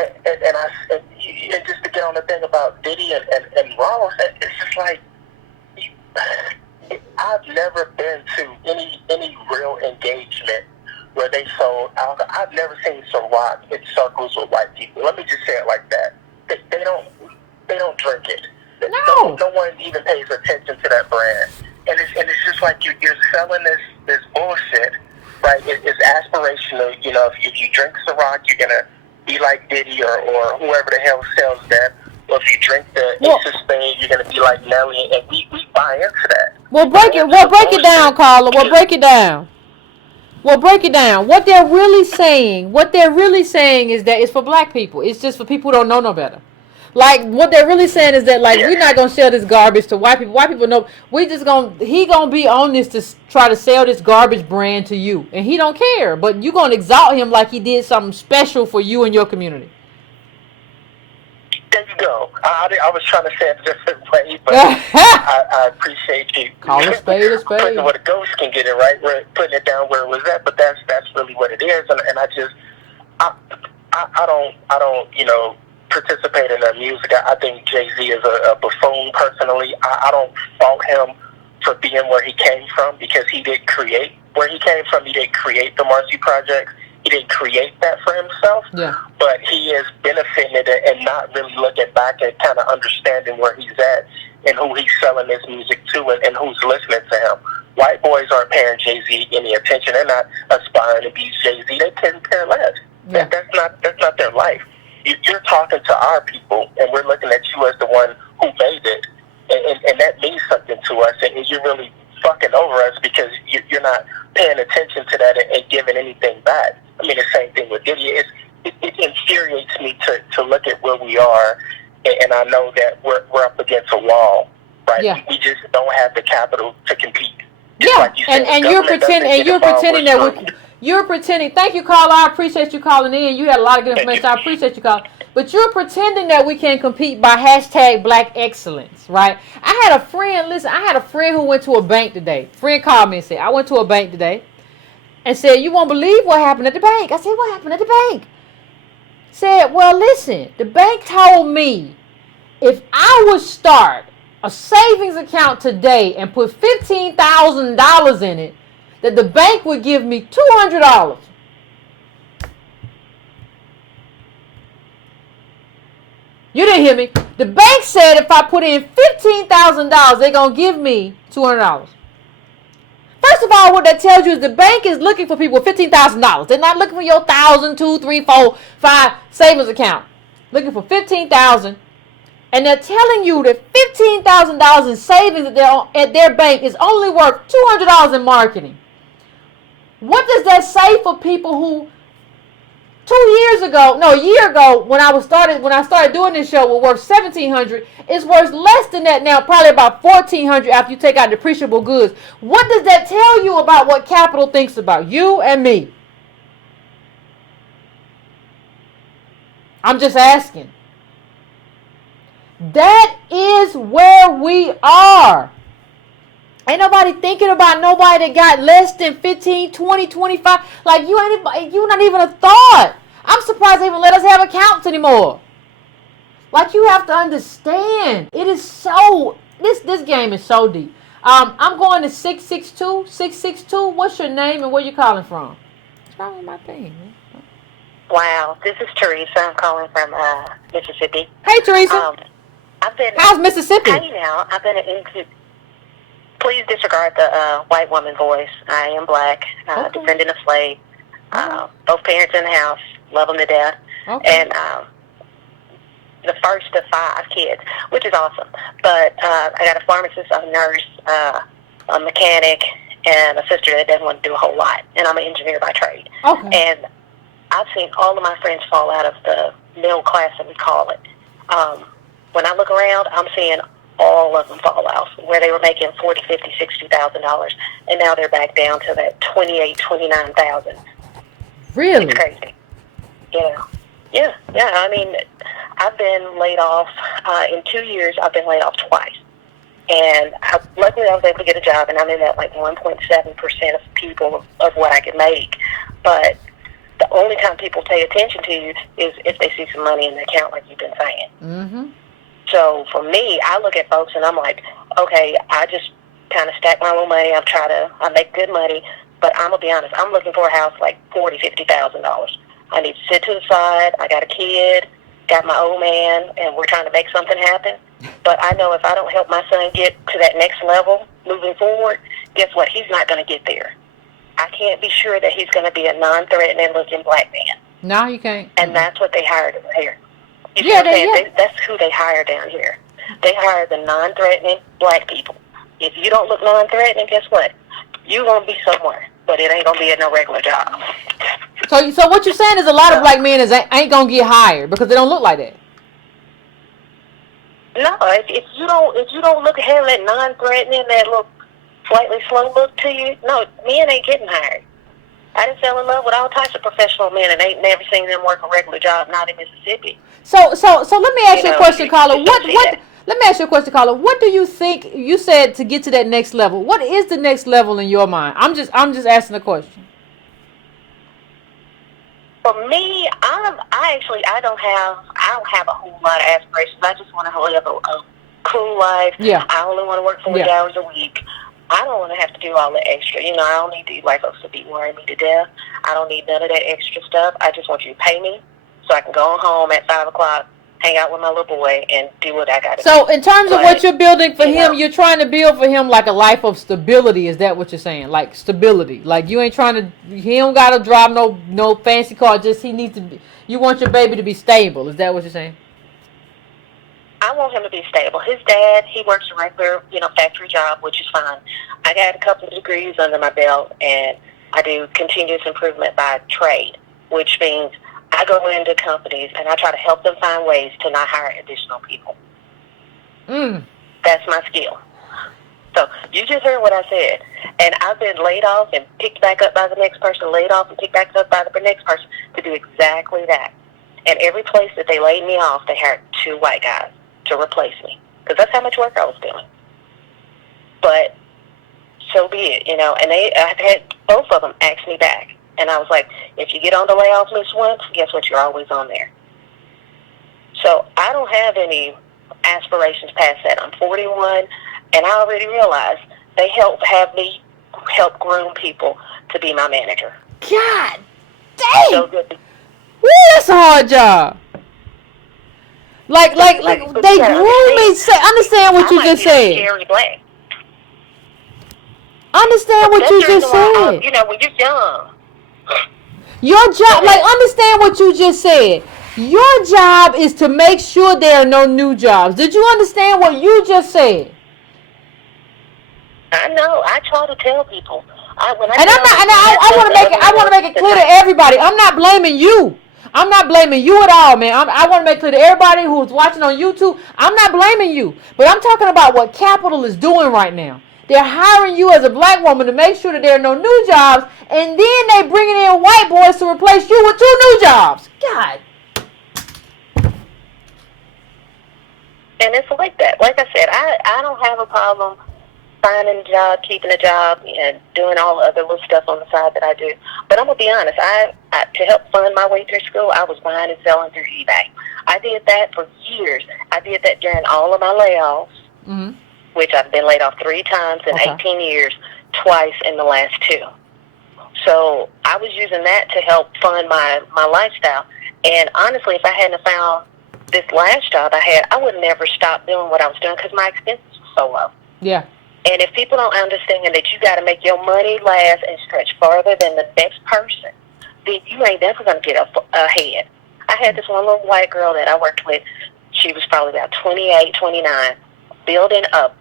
just to get on the thing about Diddy and Ross, it's just like, I've never been to any real engagement where they sold alcohol. I've never seen Ciroc in circles with white people. Let me just say it like that. They don't drink it. No. No one even pays attention to that brand. And it's just like you're selling this bullshit, right? It's aspirational. If you drink Ciroc, you're gonna be like Diddy or whoever the hell sells that. Or if you drink the Ace of Spades, you're gonna be like Nelly, and we buy into that. Well, break it down, Carla. Well, break it down. What they're really saying is that it's for black people. It's just for people who don't know no better. Like, what they're really saying is that, like, we're not going to sell this garbage to white people. White people know. He going to be on this to try to sell this garbage brand to you. And he don't care. But you're going to exalt him like he did something special for you and your community. There you go. I was trying to say it a different way, but I appreciate you. Call a spade a spade. Putting it where the ghost can get it, right? We're putting it down where it was at, but that's really what it is. And I don't participate in their music. I think Jay-Z is a buffoon personally. I don't fault him for being where he came from because he didn't create where he came from. He didn't create the Marcy Project. He didn't create that for himself. Yeah. But he is benefiting it and not really looking back and kind of understanding where he's at and who he's selling this music to and who's listening to him. White boys aren't paying Jay-Z any attention. They're not aspiring to be Jay-Z. They couldn't care less. Yeah. That's not their life. You're talking to our people, and we're looking at you as the one who made it, and that means something to us, and you're really fucking over us because you're not paying attention to that and giving anything back. I mean, the same thing with Diddy. It infuriates me to look at where we are, and I know that we're up against a wall, right? Yeah. We just don't have the capital to compete. Yeah, like you said, and you're pretending you're pretending. Thank you, caller. I appreciate you calling in. You had a lot of good information. I appreciate you calling. But you're pretending that we can compete by hashtag Black Excellence, right? I had a friend who went to a bank today. Friend called me and said, I went to a bank today and said, you won't believe what happened at the bank. I said, what happened at the bank? Said, well, listen, the bank told me if I would start a savings account today and put $15,000 in it, that the bank would give me $200. You didn't hear me. The bank said if I put in $15,000, they're going to give me $200. First of all, what that tells you is the bank is looking for people with $15,000. They're not looking for your 1,000, 2, 3, 4, 5 savings account. Looking for $15,000. And they're telling you that $15,000 in savings at their bank is only worth $200 in marketing. What does that say for people who a year ago, when I started doing this show, were worth $1,700, it's worth less than that now, probably about $1,400 after you take out depreciable goods. What does that tell you about what capital thinks about you and me? I'm just asking. That is where we are. Ain't nobody thinking about nobody that got less than 15, 20, 25. Like, you not even a thought. I'm surprised they even let us have accounts anymore. Like, you have to understand. It is so, this game is so deep. I'm going to 662. 662. What's your name and where you calling from? What's wrong with my thing, man? Wow, this is Teresa. I'm calling from Mississippi. Hey, Teresa. How's Mississippi? Hey, now, I've been into... Please disregard the white woman voice. I am black, Okay. descendant of slave. Both parents in the house, love them to death. Okay. And the first of 5 kids, which is awesome. But I got a pharmacist, a nurse, a mechanic, and a sister that doesn't want to do a whole lot. And I'm an engineer by trade. Okay. And I've seen all of my friends fall out of the middle class, that we call it. When I look around, I'm seeing all of them fall out, where they were making $40,000, $50,000, $60,000, and now they're back down to that $28,000, $29,000. Really? It's crazy. Yeah. I mean, I've been laid off in 2 years. I've been laid off twice, and luckily I was able to get a job, and I'm in that like 1.7% of people of what I can make. But the only time people pay attention to you is if they see some money in the account, like you've been saying. Mm-hmm. So for me, I look at folks and I'm like, okay, I just kind of stack my little money. I make good money, but I'm gonna be honest, I'm looking for a house like $40,000, $50,000. I need to sit to the side. I got a kid, got my old man, and we're trying to make something happen. But I know if I don't help my son get to that next level moving forward, guess what? He's not going to get there. I can't be sure that he's going to be a non-threatening looking black man. No, you can't. And that's what they hired over here. That's who they hire down here. They hire the non-threatening black people. If you don't look non-threatening, guess what? You're going to be somewhere, but it ain't going to be at no regular job. So what you're saying is a lot of black men ain't going to get hired because they don't look like that. No, if you don't look have that non-threatening, that look slightly slow look to you, no, men ain't getting hired. I done fell in love with all types of professional men and ain't never seen them work a regular job, not in Mississippi. So let me ask you a question, caller. Let me ask you a question, caller. What do you think? You said to get to that next level. What is the next level in your mind? I'm just asking a question. For me, I don't have a whole lot of aspirations. I just want to live a cool life. Yeah. I only want to work 40 hours a week. I don't want to have to do all the extra. I don't need these white folks to be worrying me to death. I don't need none of that extra stuff. I just want you to pay me so I can go home at 5 o'clock, hang out with my little boy, and do what I got to do. So in terms of what you're building for him, you're trying to build for him like a life of stability. Is that what you're saying? Like stability. Like you ain't trying to, he don't got to drive no fancy car. Just he needs to be, you want your baby to be stable. Is that what you're saying? I want him to be stable. His dad, he works a regular, factory job, which is fine. I got a couple of degrees under my belt, and I do continuous improvement by trade, which means I go into companies and I try to help them find ways to not hire additional people. That's my skill. So you just heard what I said. And I've been laid off and picked back up by the next person, laid off and picked back up by the next person to do exactly that. And every place that they laid me off, they hired 2 white guys to replace me, because that's how much work I was doing. But so be it, and I've had both of them ask me back, and I was like, if you get on the layoff list once, guess what, you're always on there. So I don't have any aspirations past that. I'm 41, and I already realized they have me help groom people to be my manager. God dang! So good. Woo, that's a hard job. Like they groom me. Understand what you just said. Scary black. Understand what you just said. When you're young. Your job, understand what you just said. Your job is to make sure there are no new jobs. Did you understand what you just said? I know. I try to tell people. I want to make it clear to everybody. I'm not blaming you. I'm not blaming you at all, man. I want to make clear to everybody who's watching on YouTube, I'm not blaming you. But I'm talking about what capital is doing right now. They're hiring you as a black woman to make sure that there are no new jobs, and then they bringing in white boys to replace you with 2 new jobs. God. And it's like that. Like I said, I don't have a problem finding a job, keeping a job, and doing all the other little stuff on the side that I do. But I'm going to be honest, I to help fund my way through school, I was buying and selling through eBay. I did that for years. I did that during all of my layoffs, which I've been laid off 3 times in 18 years, twice in the last 2. So I was using that to help fund my lifestyle. And honestly, if I hadn't found this last job I had, I would never stop doing what I was doing because my expenses were so low. Yeah. And if people don't understand that you got to make your money last and stretch farther than the next person, then you ain't never going to get ahead. I had this one little white girl that I worked with. She was probably about 28, 29, building a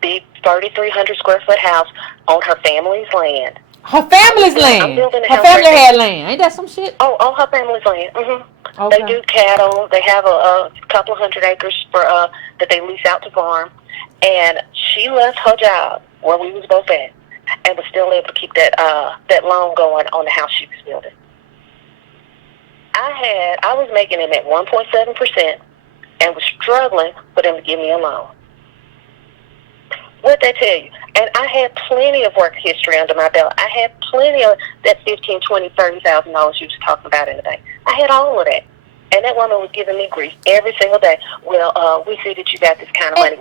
big 3,300 square foot house on her family's land. Her family's land. Her family had land. Ain't that some shit? Oh, on her family's land. Okay. They do cattle. They have a couple of 100 acres for that they lease out to farm. And she left her job where we was both at, and was still able to keep that loan going on the house she was building. I was making it at 1.7% and was struggling for them to give me a loan. What'd that tell you? And I had plenty of work history under my belt. I had plenty of that $15,000, $20,000, $30,000 you was talking about in the day. I had all of that. And that woman was giving me grief every single day. Well, we see that you got this kind of money.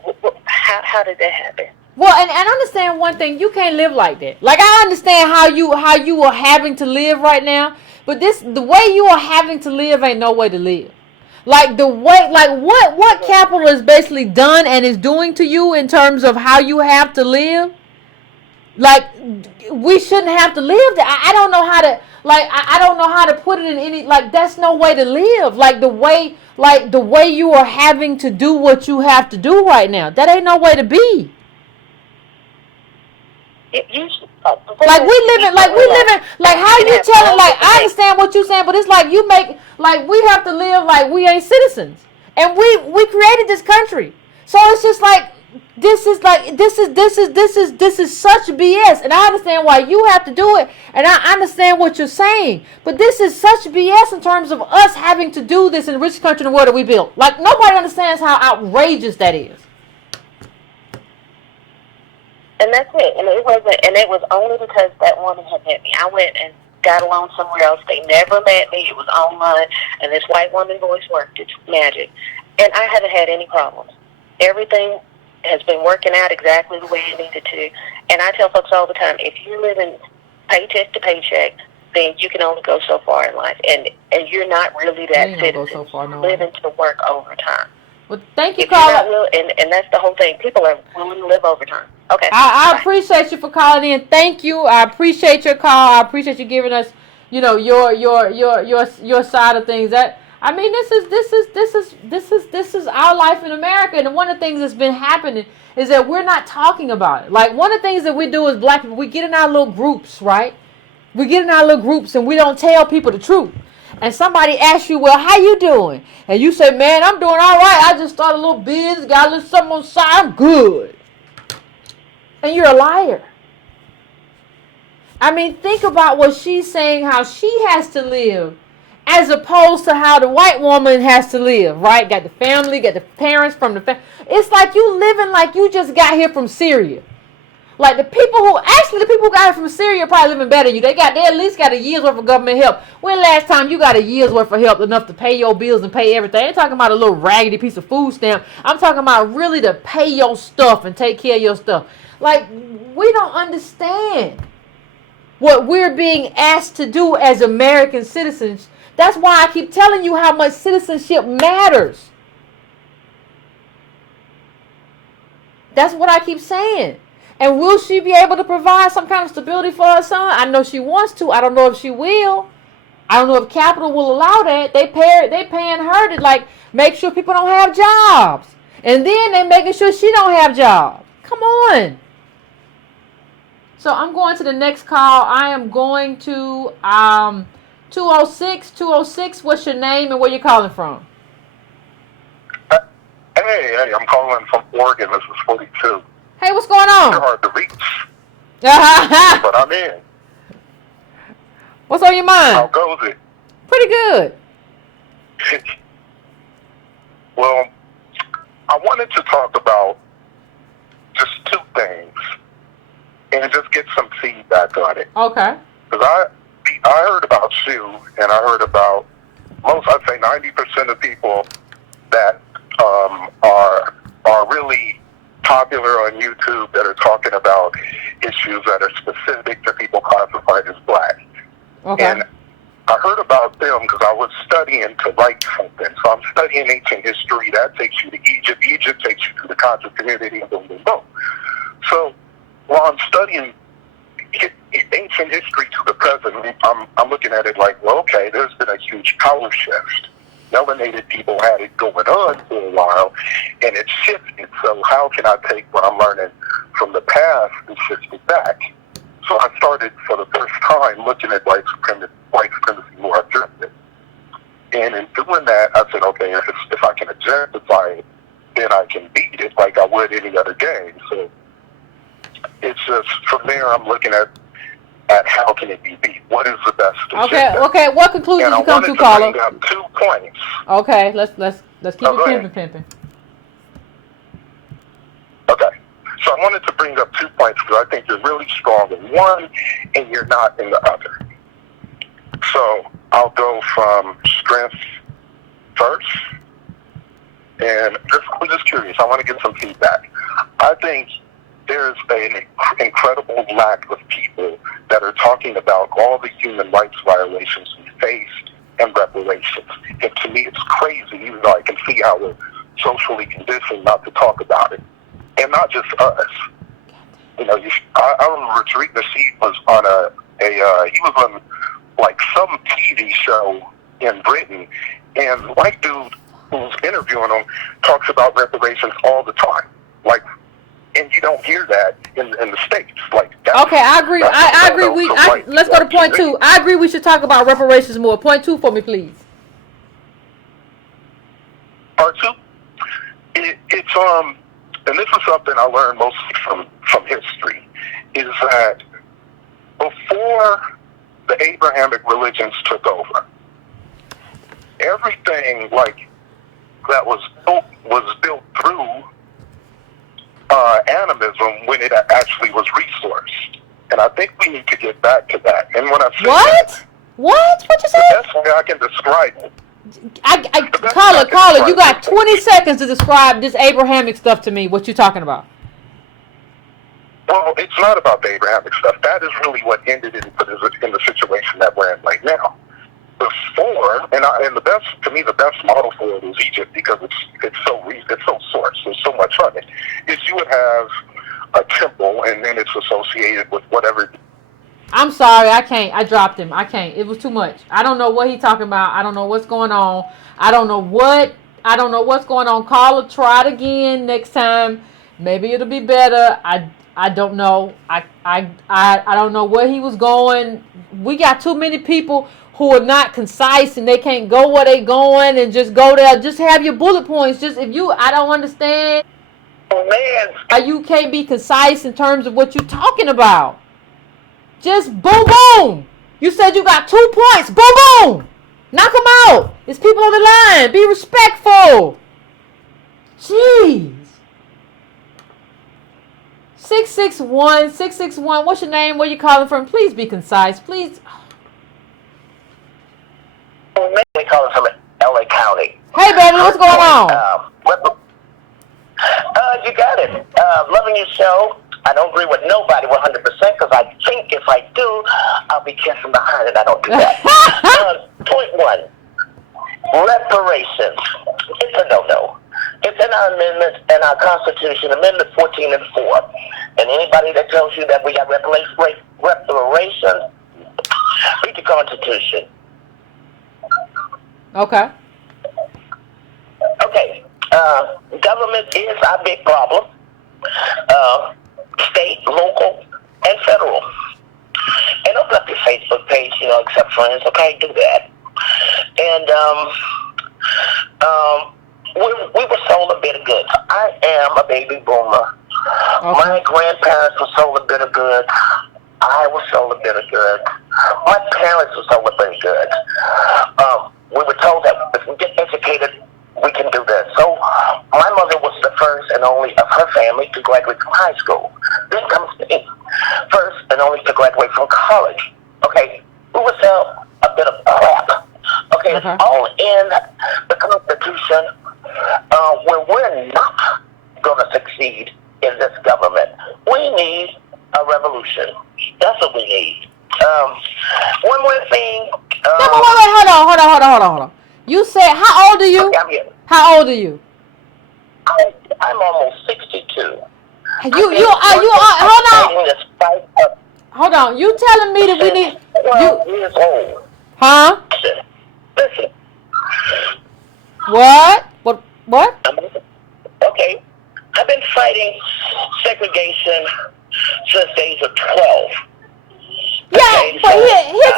How did that happen? Well, and understand one thing, you can't live like that. Like, I understand how you are having to live right now, but the way you are having to live ain't no way to live. Like the way, like what capital is basically done and is doing to you in terms of how you have to live. Like, we shouldn't have to live that. I don't know how to, like, I don't know how to put it in any, like, that's no way to live. Like the way you are having to do what you have to do right now, that ain't no way to be. Like we living, like how you telling, like, I understand what you're saying, but it's like you make, like, we have to live like we ain't citizens, and we created this country, so it's just like this is such BS, and I understand why you have to do it, and I understand what you're saying, but this is such BS in terms of us having to do this in the richest country in the world that we built. Like, nobody understands how outrageous that is. And that's it. And it was only because that woman had met me. I went and got a loan somewhere else. They never met me. It was online, and this white woman voice worked. It's magic. And I haven't had any problems. Everything has been working out exactly the way it needed to. And I tell folks all the time, if you're living paycheck to paycheck, then you can only go so far in life. And you're not really that citizen. So far, no. Living to work overtime. Well, thank you, Carla. And that's the whole thing. People are willing to live overtime. Okay. I appreciate you for calling in. Thank you. I appreciate your call. I appreciate you giving us, your side of things. That, I mean, this is our life in America, and one of the things that's been happening is that we're not talking about it. Like, one of the things that we do as black people, we get in our little groups, right? We get in our little groups and we don't tell people the truth. And somebody asks you, well, how you doing? And you say, man, I'm doing all right. I just started a little business, got a little something on the side. I'm good. And you're a liar. I mean, think about what she's saying, how she has to live, as opposed to how the white woman has to live, right? Got the family, got the parents from the family. It's like you living like you just got here from Syria. Like, the people who got here from Syria are probably living better than you. They at least got a year's worth of government help. When last time you got a year's worth of help enough to pay your bills and pay everything? I ain't talking about a little raggedy piece of food stamp. I'm talking about really to pay your stuff and take care of your stuff. Like, we don't understand what we're being asked to do as American citizens. That's why I keep telling you how much citizenship matters. That's what I keep saying. And will she be able to provide some kind of stability for her son? I know she wants to. I don't know if she will. I don't know if capital will allow that. They paying her to, like, make sure people don't have jobs. And then they making sure she don't have jobs. Come on. So I'm going to the next call. I am going to 206. 206, what's your name and where you calling from? Hey, I'm calling from Oregon. This is 42. Hey, what's going on? You're hard to reach. But I'm in. What's on your mind? How goes it? Pretty good. Well, I wanted to talk about just 2 things. and just get some feedback on it. Okay. Because I heard about you, and I heard about I'd say 90% of people that are really popular on YouTube that are talking about issues that are specific to people classified as black. Okay. And I heard about them because I was studying to write something. So I'm studying ancient history. That takes you to Egypt. Egypt takes you to the conscious community, and boom, boom, boom. So while I'm studying ancient history to the present, I'm looking at it like, well, okay, there's been a huge power shift. Melanated people had it going on for a while, and it shifted. So how can I take what I'm learning from the past and shift it back? So I started for the first time looking at white supremacy more objectively. And in doing that, I said, okay, if I can objectify it, then I can beat it like I would any other game. So it's just, from there, I'm looking at how can it be beat. What is the best agenda? Okay. What conclusion did you come to, Carla? And I wanted to bring up 2 points. Okay, let's keep it pimping. Okay. So I wanted to bring up 2 points because I think you're really strong in one and you're not in the other. So I'll go from strength first. And I'm just curious. I want to get some feedback. I think there's an incredible lack of people that are talking about all the human rights violations we faced and reparations. And to me, it's crazy, even though I can see how we're socially conditioned not to talk about it. And not just us. You know, I remember Tariq Nasheed was on he was on like some TV show in Britain, and the white dude who's interviewing him talks about reparations all the time. Like, and you don't hear that in the States. Like, okay, I agree. I agree. Let's go to point 2. I agree. We should talk about reparations more. Point 2 for me, please. Part 2. It's and this is something I learned mostly from history, is that before the Abrahamic religions took over, everything like that was built through animism when it actually was resourced. And I think we need to get back to that. And when I say What you say? The best way I can describe it. Caller, you got 20 seconds to describe this Abrahamic stuff to me. What you talking about? Well, it's not about the Abrahamic stuff. That is really what ended it and put us in the situation that we're in right now. Before, and the best, to me, the best model for it is Egypt, because it's so sourced. There's so much of it. Is you would have a temple, and then it's associated with whatever. I'm sorry, I can't. I dropped him. I can't. It was too much. I don't know what he's talking about. I don't know what's going on. I don't know what's going on. Caller, try it again next time. Maybe it'll be better. I don't know. I don't know where he was going. We got too many people who are not concise, and they can't go where they going and just go there. Just have your bullet points. Just I don't understand. Oh, man. You can't be concise in terms of what you're talking about. Just boom, boom. You said you got 2 points. Boom, boom. Knock them out. It's people on the line. Be respectful. Jeez. 661. What's your name? Where you calling from? Please be concise. Please. We call it from LA County. Hey, baby, what's going on? You got it. Loving your show. I don't agree with nobody 100% because I think if I do, I'll be kissing behind it. I don't do that. Point 1. Reparations. It's a no-no. It's in our amendment and our Constitution, Amendment 14 and 4. And anybody that tells you that we got reparations, read the Constitution. Okay. Okay. Government is our big problem. State, local, and federal. And open up your Facebook page, accept friends, okay? Do that. And we were sold a bit of goods. I am a baby boomer. Okay. My grandparents were sold a bit of goods. I was sold a bit of goods. My parents were sold a bit of goods. We were told that if we get educated, we can do this. So my mother was the first and only of her family to graduate from high school. Then comes me. college, okay, we would sell a bit of crap, okay, Okay. it's all in the Constitution, where we're not going to succeed in this government. We need a revolution. That's what we need. One more thing. No, wait, hold on. You said, how old are you? Okay, I'm here. How old are you? I'm almost 62. Hold on. You telling me that we need 12 years old. Huh? Listen. What? Okay. I've been fighting segregation since the age of 12. Yeah, Okay, but so, here's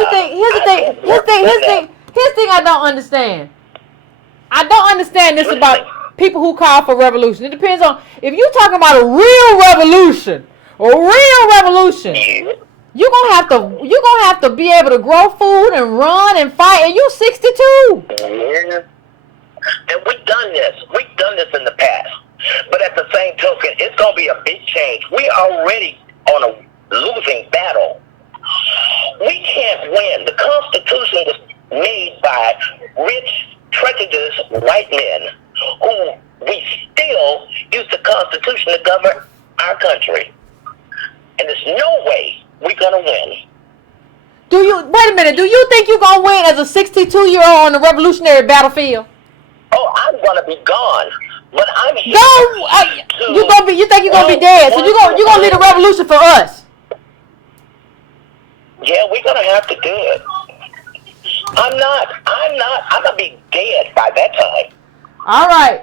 the thing I don't understand. I don't understand this about people who call for revolution. It depends on if you're talking about a real revolution, you're gonna have to be able to grow food and run and fight, and you're 62. Yeah. And we've done this in the past. But at the same token, it's gonna be a big change. We already on a losing battle. We can't win. The Constitution was made by rich, prejudiced white men who we still use the Constitution to govern our country. And there's no way we're going to win. Wait a minute, do you think you're going to win as a 62-year-old on the revolutionary battlefield? Oh, I'm going to be gone. But I'm here. You think you're going to be dead, so you're going to lead a revolution for us. Yeah, we're going to have to do it. I'm going to be dead by that time. All right.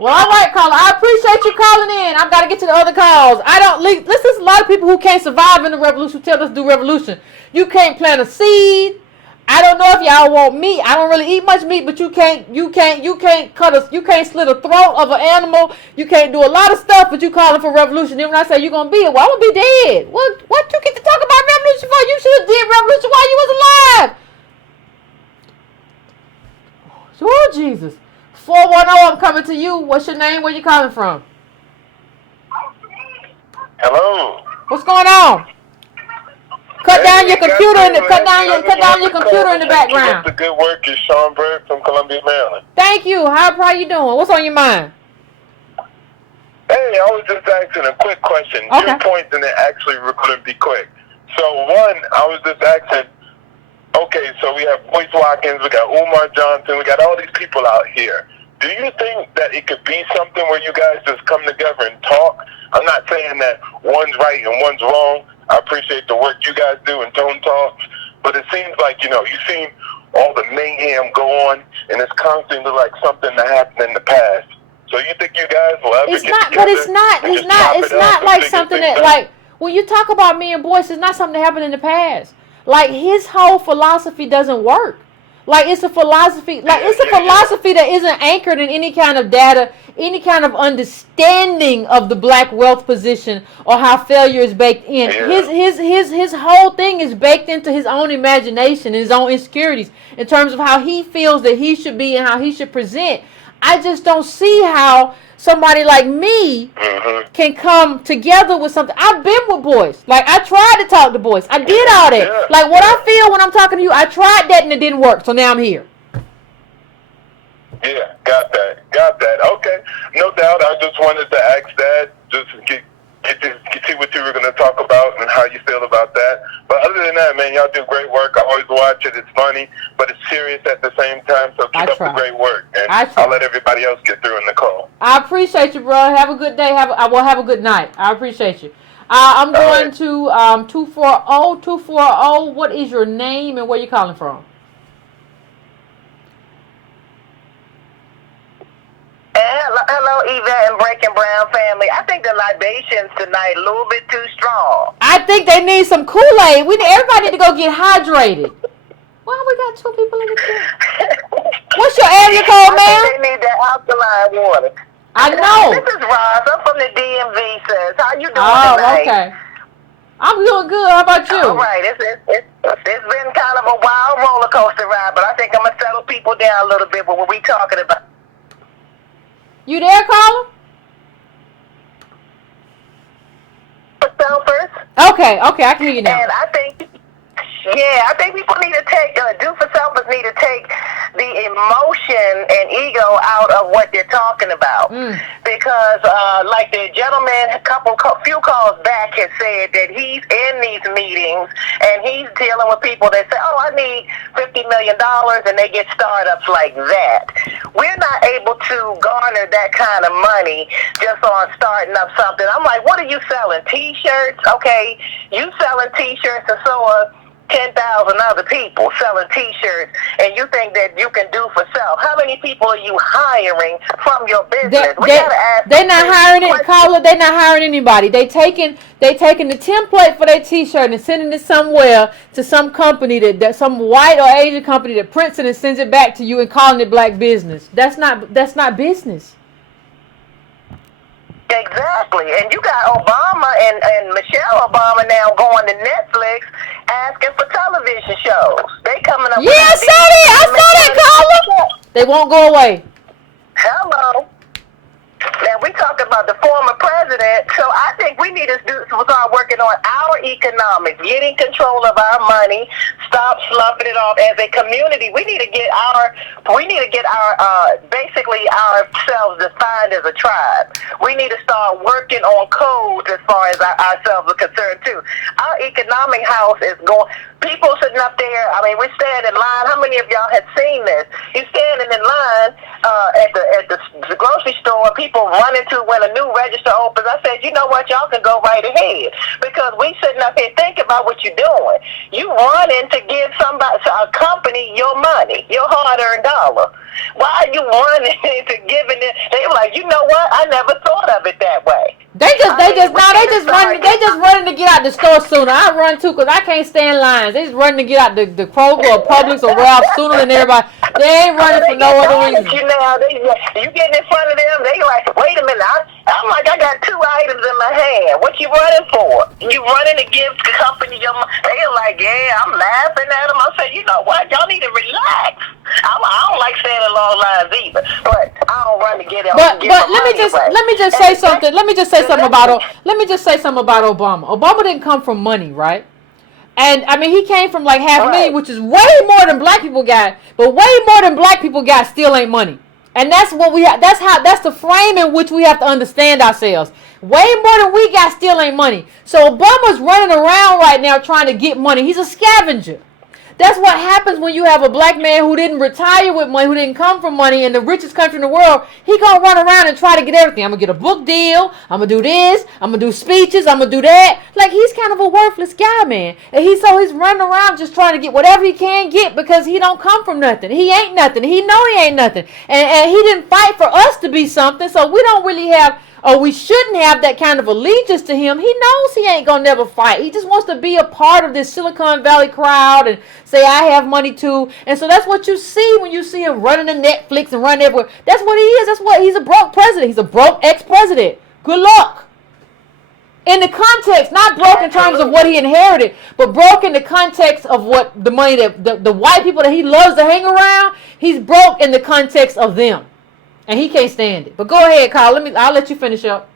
Well, all right, caller. I appreciate you calling in. I've got to get to the other calls. There's a lot of people who can't survive in the revolution who tell us to do revolution. You can't plant a seed. I don't know if y'all want meat. I don't really eat much meat, but you can't slit a throat of an animal. You can't do a lot of stuff, but you calling for revolution. Then when I say you're gonna be it, well, I'm gonna be dead. What you get to talk about revolution for? You should have did revolution while you was alive. Oh, Jesus. 410, I'm coming to you. What's your name? Where you calling from? Hello. What's going on? Cut down your computer in the background. The good work is Sean Bird from Columbia, Maryland. Thank you. How you doing? What's on your mind? Hey, I was just asking a quick question. Okay. 2 points, and it actually we're going to be quick. So one, I was just asking. Okay, so we have Boyce Watkins, we got Umar Johnson, we got all these people out here. Do you think that it could be something where you guys just come together and talk? I'm not saying that one's right and one's wrong. I appreciate the work you guys do in Tone Talks, but it seems like, you've seen all the mayhem go on, and it's constantly like something that happened in the past. So you think you guys will ever get together? But it's not like something that, like, when you talk about me and Boyce, it's not something that happened in the past. Like, his whole philosophy doesn't work. Like, it's a philosophy that isn't anchored in any kind of data, any kind of understanding of the black wealth position or how failure is baked in. Yeah. His whole thing is baked into his own imagination and his own insecurities in terms of how he feels that he should be and how he should present. I just don't see how somebody like me can come together with something. I've been with Boyce. Like, I tried to talk to Boyce. I did all that. Yeah. Like, what I feel when I'm talking to you, I tried that and it didn't work. So now I'm here. Yeah, got that. Okay, no doubt. I just wanted to ask that, just to see what you were going to talk about and how you feel about that. But other than that, man, y'all do great work. I always watch it. It's funny, but it's serious at the same time. So keep up the great work, and I'll let everybody else get through in the call. I appreciate you, bro. Have a good day. Have a good night. I appreciate you. I'm going to 240. What is your name and where you calling from? Hello, Yvette and Breaking Brown family. I think the libations tonight a little bit too strong. I think they need some Kool-Aid. Everybody need to go get hydrated. Why we got two people in the queue? What's your area code, ma'am? They need that alkaline water. I know. This is Roz. I'm from the DMV, sis. How you doing tonight? Okay. I'm doing good. How about you? All right. It's been kind of a wild roller coaster ride, but I think I'm going to settle people down a little bit with what we talking about. You there, caller? Down first. Okay, I can hear you now. And I think Yeah, I think people need to take, do-for-selfers need to take the emotion and ego out of what they're talking about. Because, like the gentleman few calls back has said that he's in these meetings and he's dealing with people that say, oh, I need $50 million, and they get startups like that. We're not able to garner that kind of money just on starting up something. I'm like, what are you selling? T-shirts? Okay, you selling T-shirts, and so are 10,000 other people selling T-shirts, and you think that you can do for self. How many people are you hiring from your business? We gotta ask. They're not hiring it, Carla. They're not hiring anybody. They taking the template for their T-shirt and sending it somewhere to some company that some white or Asian company that prints it and sends it back to you and calling it black business. That's not business. Exactly. And you got Obama and Michelle Obama now going to Netflix asking for television shows. They coming up Yeah, I saw that, Carla. They won't go away. Hello. Now, we talk about the former president, so I think we need to start working on our economics, getting control of our money, stop slumping it off as a community. We need to get our basically ourselves defined as a tribe. We need to start working on codes as far as ourselves are concerned, too. Our economic house is going... People sitting up there, I mean, we're standing in line. How many of y'all have seen this? You're standing in line at the grocery store, people running to when a new register opens. I said, you know what, y'all can go right ahead. Because we sitting up here, think about what you're doing. You running to give a company your money, your hard-earned dollar. Why are you running to giving it? They were like, you know what, I never thought of it that way. They just running to get out the store sooner. I run too because I can't stand lines. They just running to get out the Kroger or Publix or Ralph sooner than everybody. They ain't running for no other reason. You getting in front of them, they like, wait a minute, I'm like, I got 2 items in my hand. What you running for? You running to give the company your money? They're like, yeah, I'm laughing at them. I said, you know what, y'all need to relax. I don't like saying the long lines either, but I don't run to get it. But let me just say something. Let me just say something about Obama. Obama didn't come from money, right? And I mean, he came from like $500,000, which is way more than black people got. But way more than black people got still ain't money. And that's what we have. That's the frame in which we have to understand ourselves. Way more than we got still ain't money. So Obama's running around right now trying to get money. He's a scavenger. That's what happens when you have a black man who didn't retire with money, who didn't come from money, in the richest country in the world. He gonna run around and try to get everything. I'm gonna get a book deal. I'm gonna do this. I'm gonna do speeches. I'm gonna do that. Like, he's kind of a worthless guy, man. And he's running around just trying to get whatever he can get because he don't come from nothing. He ain't nothing. He know he ain't nothing. And he didn't fight for us to be something. So we don't really have, or we shouldn't have, that kind of allegiance to him. He knows he ain't gonna never fight. He just wants to be a part of this Silicon Valley crowd and say, I have money too. And so that's what you see when you see him running to Netflix and running everywhere. That's what he is. That's what he's a broke president. He's a broke ex-president. Good luck. In the context, not broke in terms of what he inherited, but broke in the context of what the money that the white people that he loves to hang around, he's broke in the context of them. And he can't stand it. But go ahead, Kyle. I'll let you finish up.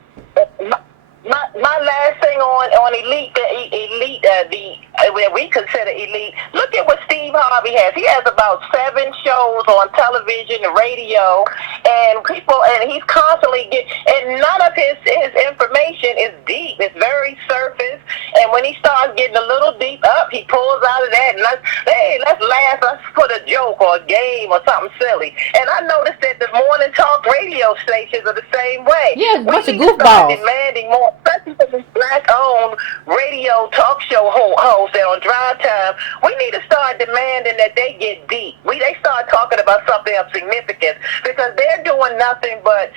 My last thing on elite, where we consider elite. Look at what Steve Harvey has. He has about 7 shows on television and radio, and he's constantly and none of his information is deep. It's very surface. And when he starts getting a little deep up, he pulls out of that and let's laugh. Let's put a joke or a game or something silly. And I noticed that the morning talk radio stations are the same way. Yeah, a bunch of We goofballs. demanding more, especially for these black-owned radio talk show hosts that on drive time. We need to start demanding that they get deep. They start talking about something of significance, because they're doing nothing but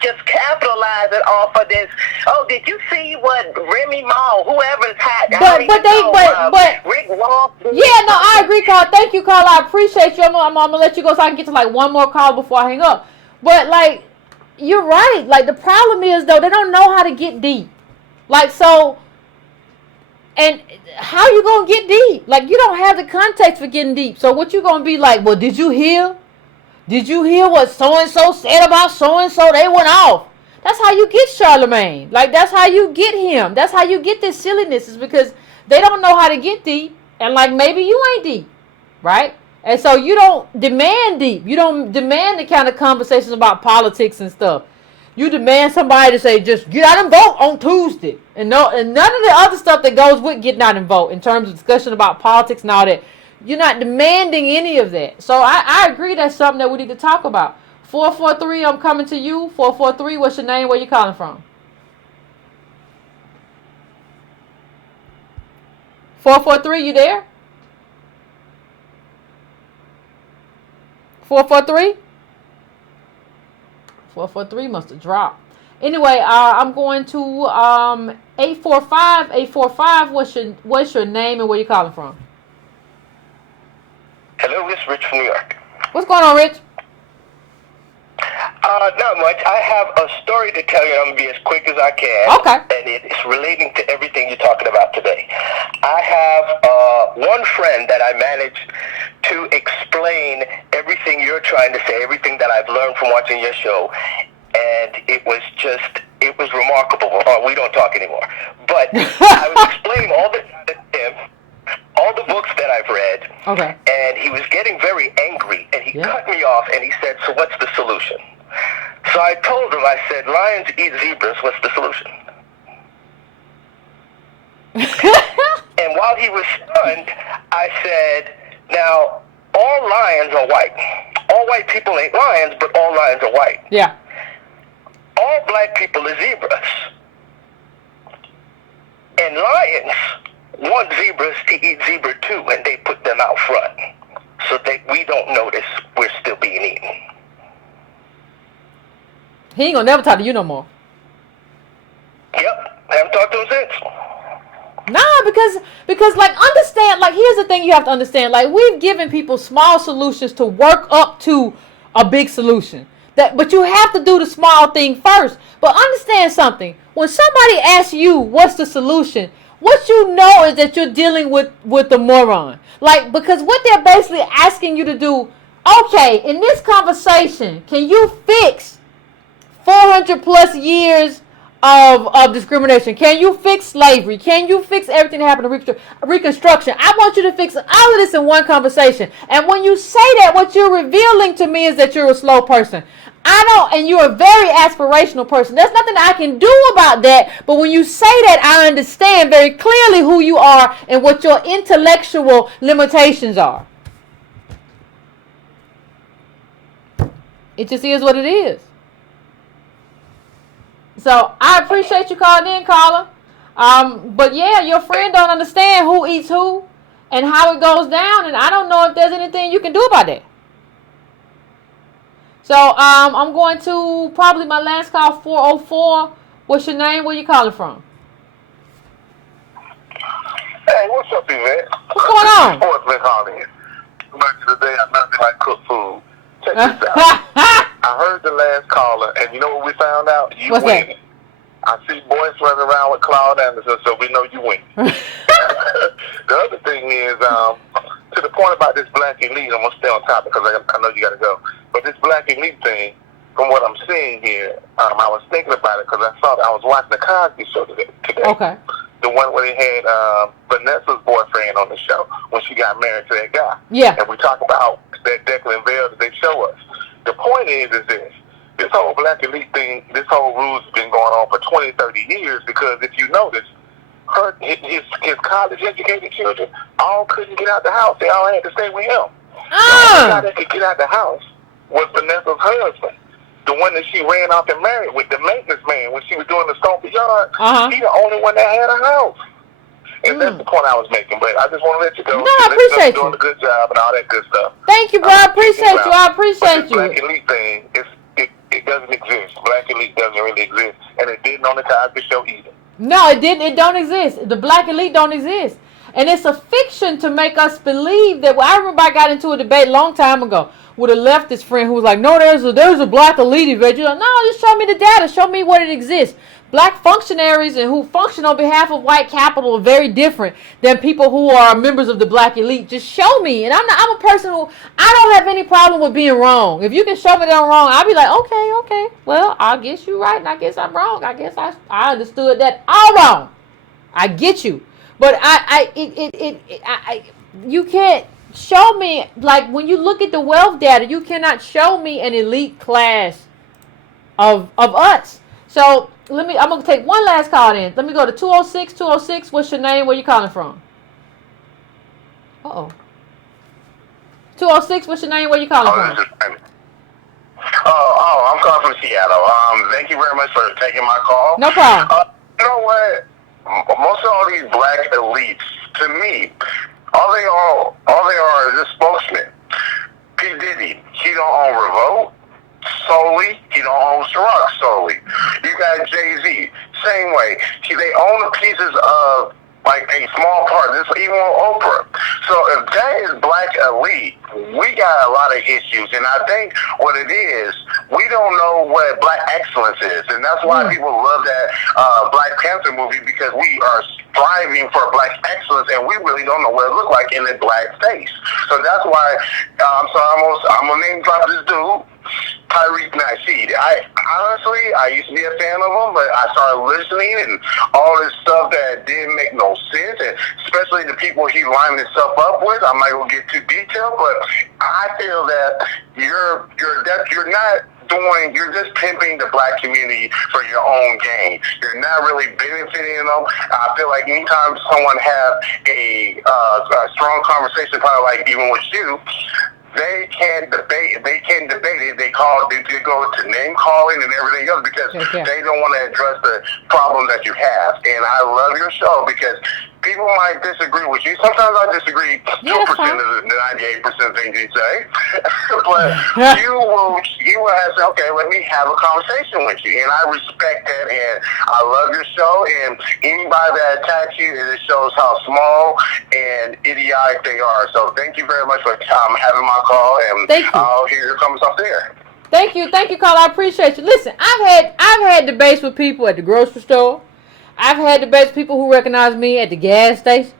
just capitalizing off of this. Oh, did you see what Remy Ma, whoever's hat? Rick Ross. Yeah, no, I agree, Carl. Thank you, Carl. I appreciate you. I'm gonna let you go so I can get to like one more call before I hang up. But like, you're right. Like, the problem is, though, they don't know how to get deep. Like, so, and how you gonna get deep? Like, you don't have the context for getting deep. So what you gonna be like? Well, did you hear? Did you hear what so-and-so said about so-and-so? They went off. That's how you get Charlemagne. Like, that's how you get him. That's how you get this silliness, is because they don't know how to get deep. And like maybe you ain't deep, right? And so you don't demand deep. You don't demand the kind of conversations about politics and stuff. You demand somebody to say, just get out and vote on Tuesday. And none of the other stuff that goes with getting out and vote in terms of discussion about politics and all that. You're not demanding any of that. So I agree that's something that we need to talk about. 443, I'm coming to you. 443, what's your name? Where you calling from? 443, you there? 443? 443 must have dropped. Anyway, I'm going to 845. 845, what's your name and where you calling from? Hello, it's Rich from New York. What's going on, Rich? Not much. I have a story to tell you. I'm going to be as quick as I can. Okay. And it's relating to everything you're talking about today. I have one friend that I managed to explain everything you're trying to say, everything that I've learned from watching your show. And it was remarkable. We don't talk anymore. But I was explaining all the books that I've read. Okay. And he was getting very angry. And he cut me off and he said, so what's the solution? So I told him, I said, lions eat zebras. What's the solution? And while he was stunned, I said, now, all lions are white. All white people ain't lions, but all lions are white. Yeah. All black people are zebras. And lions want zebras to eat zebra too, and they put them out front so that we don't notice we're still being eaten. He ain't gonna never talk to you no more. Yep, haven't talked to him since. Nah, because like understand, like here's the thing you have to understand. Like we've given people small solutions to work up to a big solution. But you have to do the small thing first. But understand something. When somebody asks you what's the solution, what you know is that you're dealing with the moron. Like, because what they're basically asking you to do, okay, in this conversation, can you fix 400 plus years of discrimination? Can you fix slavery? Can you fix everything that happened to Reconstruction? I want you to fix all of this in one conversation. And when you say that, what you're revealing to me is that you're a slow person. And you're a very aspirational person. There's nothing I can do about that. But when you say that, I understand very clearly who you are and what your intellectual limitations are. It just is what it is. So I appreciate you calling in, caller. But yeah, your friend don't understand who eats who and how it goes down, and I don't know if there's anything you can do about that. So I'm going to probably my last call, 404. What's your name? Where you calling from? Hey, what's up, Yvette? What's going on? Sportsman calling. Back to the day I nothing like cook food. Check this out. I heard the last caller, and you know what we found out? You What's winning. that? I see boys running around with Claude Anderson, so we know you win. The other thing is, to the point about this black elite, I'm going to stay on topic because I know you got to go. But this black elite thing, from what I'm seeing here, I was thinking about it because I was watching the Cosby Show today. Okay. The one where they had Vanessa's boyfriend on the show when she got married to that guy. Yeah. And we talk about that Declan Veil that they show us. The point is this. This whole black elite thing, this whole ruse has been going on for 20, 30 years because if you notice, his college-educated children all couldn't get out the house. They all had to stay with him. The only guy that could get out the house was Vanessa's husband. The one that she ran off and married with, the maintenance man, when she was doing the Stompy Yard. He the only one that had a house. And that's the point I was making. But I just want to let you go. No, I appreciate you. Doing a good job and all that good stuff. Thank you, bro. I appreciate you. I appreciate you. Black elite thing, it doesn't exist. Black elite doesn't really exist. And it didn't on the Cosby Show either. No, it didn't. It don't exist. The black elite don't exist. And it's a fiction to make us believe that. Well, I remember I got into a debate a long time ago with a leftist friend who was like, no, there's a black elite. You're like, no, just show me the data. Show me what it exists. Black functionaries and who function on behalf of white capital are very different than people who are members of the black elite. Just show me. And I'm a person who, I don't have any problem with being wrong. If you can show me that I'm wrong, I'll be like, okay. Well, I guess you're right and I guess I'm wrong. I guess I understood that all wrong. I get you. But you can't show me, like, when you look at the wealth data, you cannot show me an elite class of us. So I'm gonna take one last call in. Let me go to 206. 206, what's your name? Where you calling from? 206, what's your name? Where you calling from? This is I'm calling from Seattle. Thank you very much for taking my call. No problem. You know what? Most of all these black elites, to me, all they are is just spokesmen. P. Diddy, he don't own Revolt solely. He don't own Ciroc solely. You got Jay-Z, same way. They own the pieces of like a small part. This even on Oprah. So if that is black elite, we got a lot of issues. And I think what it is, we don't know what black excellence is, and that's why people love that Black Panther movie, because we are striving for black excellence, and we really don't know what it looks like in a black face. So that's why I'm gonna name drop this dude. Tyreek Nasheed. I used to be a fan of him, but I started listening and all this stuff that didn't make no sense, and especially the people he lined himself up with. I'm not gonna get too detailed, but I feel that you're just pimping the black community for your own gain. You're not really benefiting them. I feel like anytime someone have a strong conversation, probably like even with you, they can debate it. They go to name calling and everything else because they don't want to address the problem that you have. And I love your show because people might disagree with you. Sometimes I disagree 2% of the 98% things you say. But you will have to say, okay, let me have a conversation with you. And I respect that, and I love your show. And anybody that attacks you, it shows how small and idiotic they are. So thank you very much for having my call, and I'll hear your comments off there. Thank you, Carl. I appreciate you. Listen, I've had debates with people at the grocery store. I've had debates with people who recognize me at the gas station.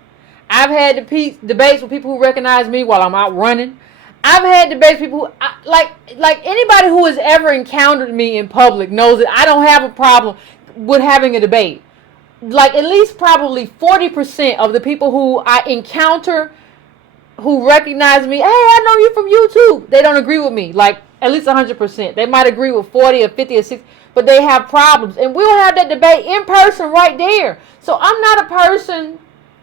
I've had debates with people who recognize me while I'm out running. I've had debates with people who, like anybody who has ever encountered me in public knows that I don't have a problem with having a debate. Like at least probably 40% of the people who I encounter who recognize me, hey, I know you from YouTube, they don't agree with me. Like at least 100%. They might agree with 40 or 50 or 60, but they have problems. And we'll have that debate in person right there. So I'm not a person,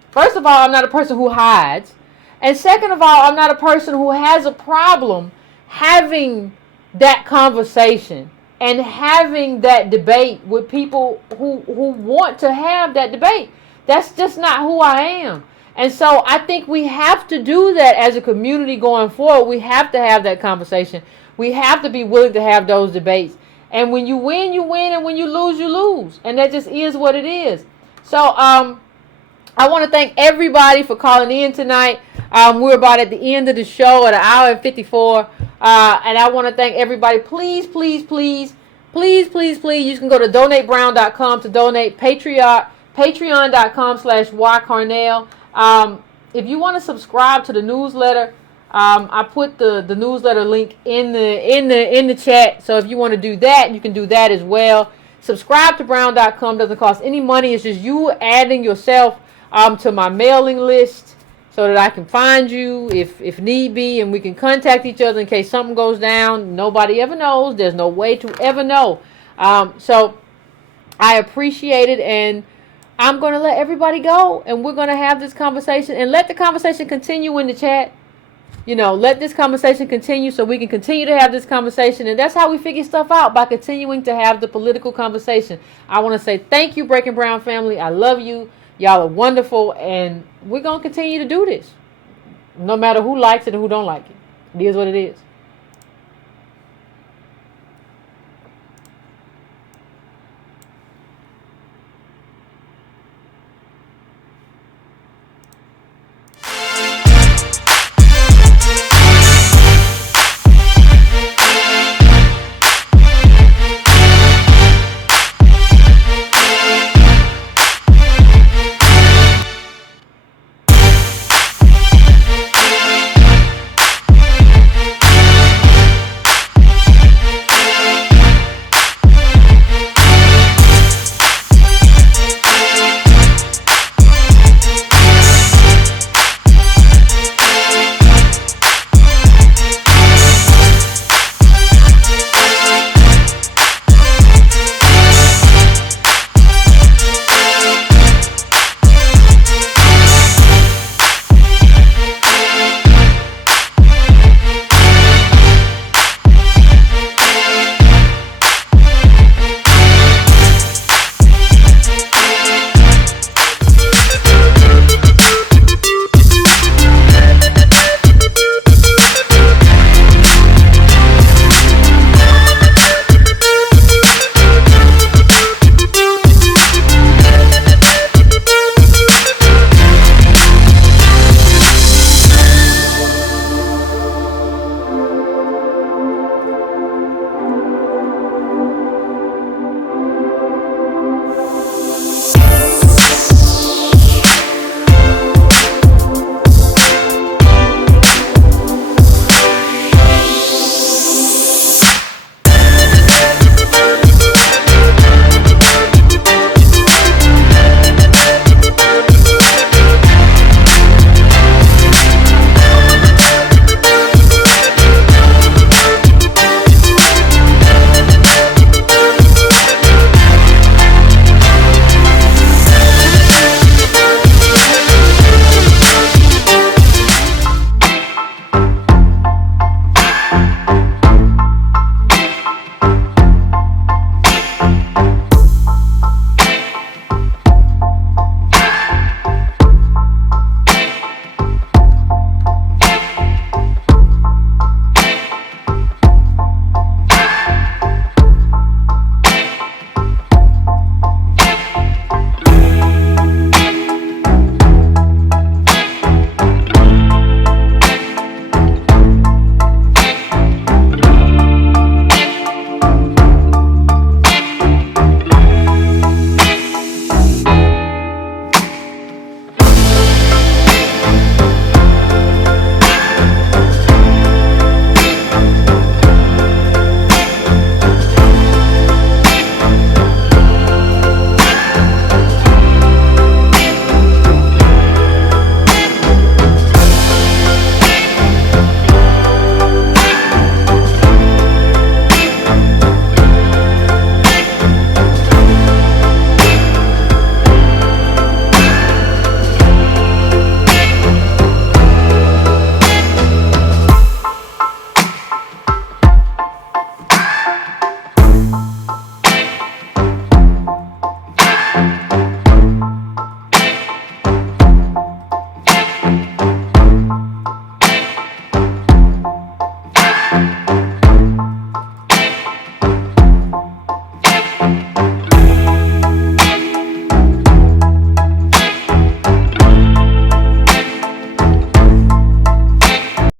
first of all, I'm not a person who hides. And second of all, I'm not a person who has a problem having that conversation and having that debate with people who want to have that debate. That's just not who I am. And so I think we have to do that as a community going forward. We have to have that conversation. We have to be willing to have those debates. And when you win, you win. And when you lose, you lose. And that just is what it is. So I want to thank everybody for calling in tonight. We're about at the end of the show at an hour and 54. And I want to thank everybody. Please, please, please, please, please, please. You can go to donatebrown.com to donate. Patreon.com/ycarnell. If you want to subscribe to the newsletter, I put the newsletter link in the chat. So if you want to do that, you can do that as well. Subscribe to brown.com. Doesn't cost any money. It's just you adding yourself to my mailing list so that I can find you if need be, and we can contact each other in case something goes down. Nobody ever knows. There's no way to ever know. So I appreciate it, and I'm going to let everybody go, and we're going to have this conversation, and let the conversation continue in the chat. You know, let this conversation continue so we can continue to have this conversation. And that's how we figure stuff out, by continuing to have the political conversation. I want to say thank you, Breaking Brown family. I love you. Y'all are wonderful. And we're going to continue to do this, no matter who likes it and who don't like it. It is what it is.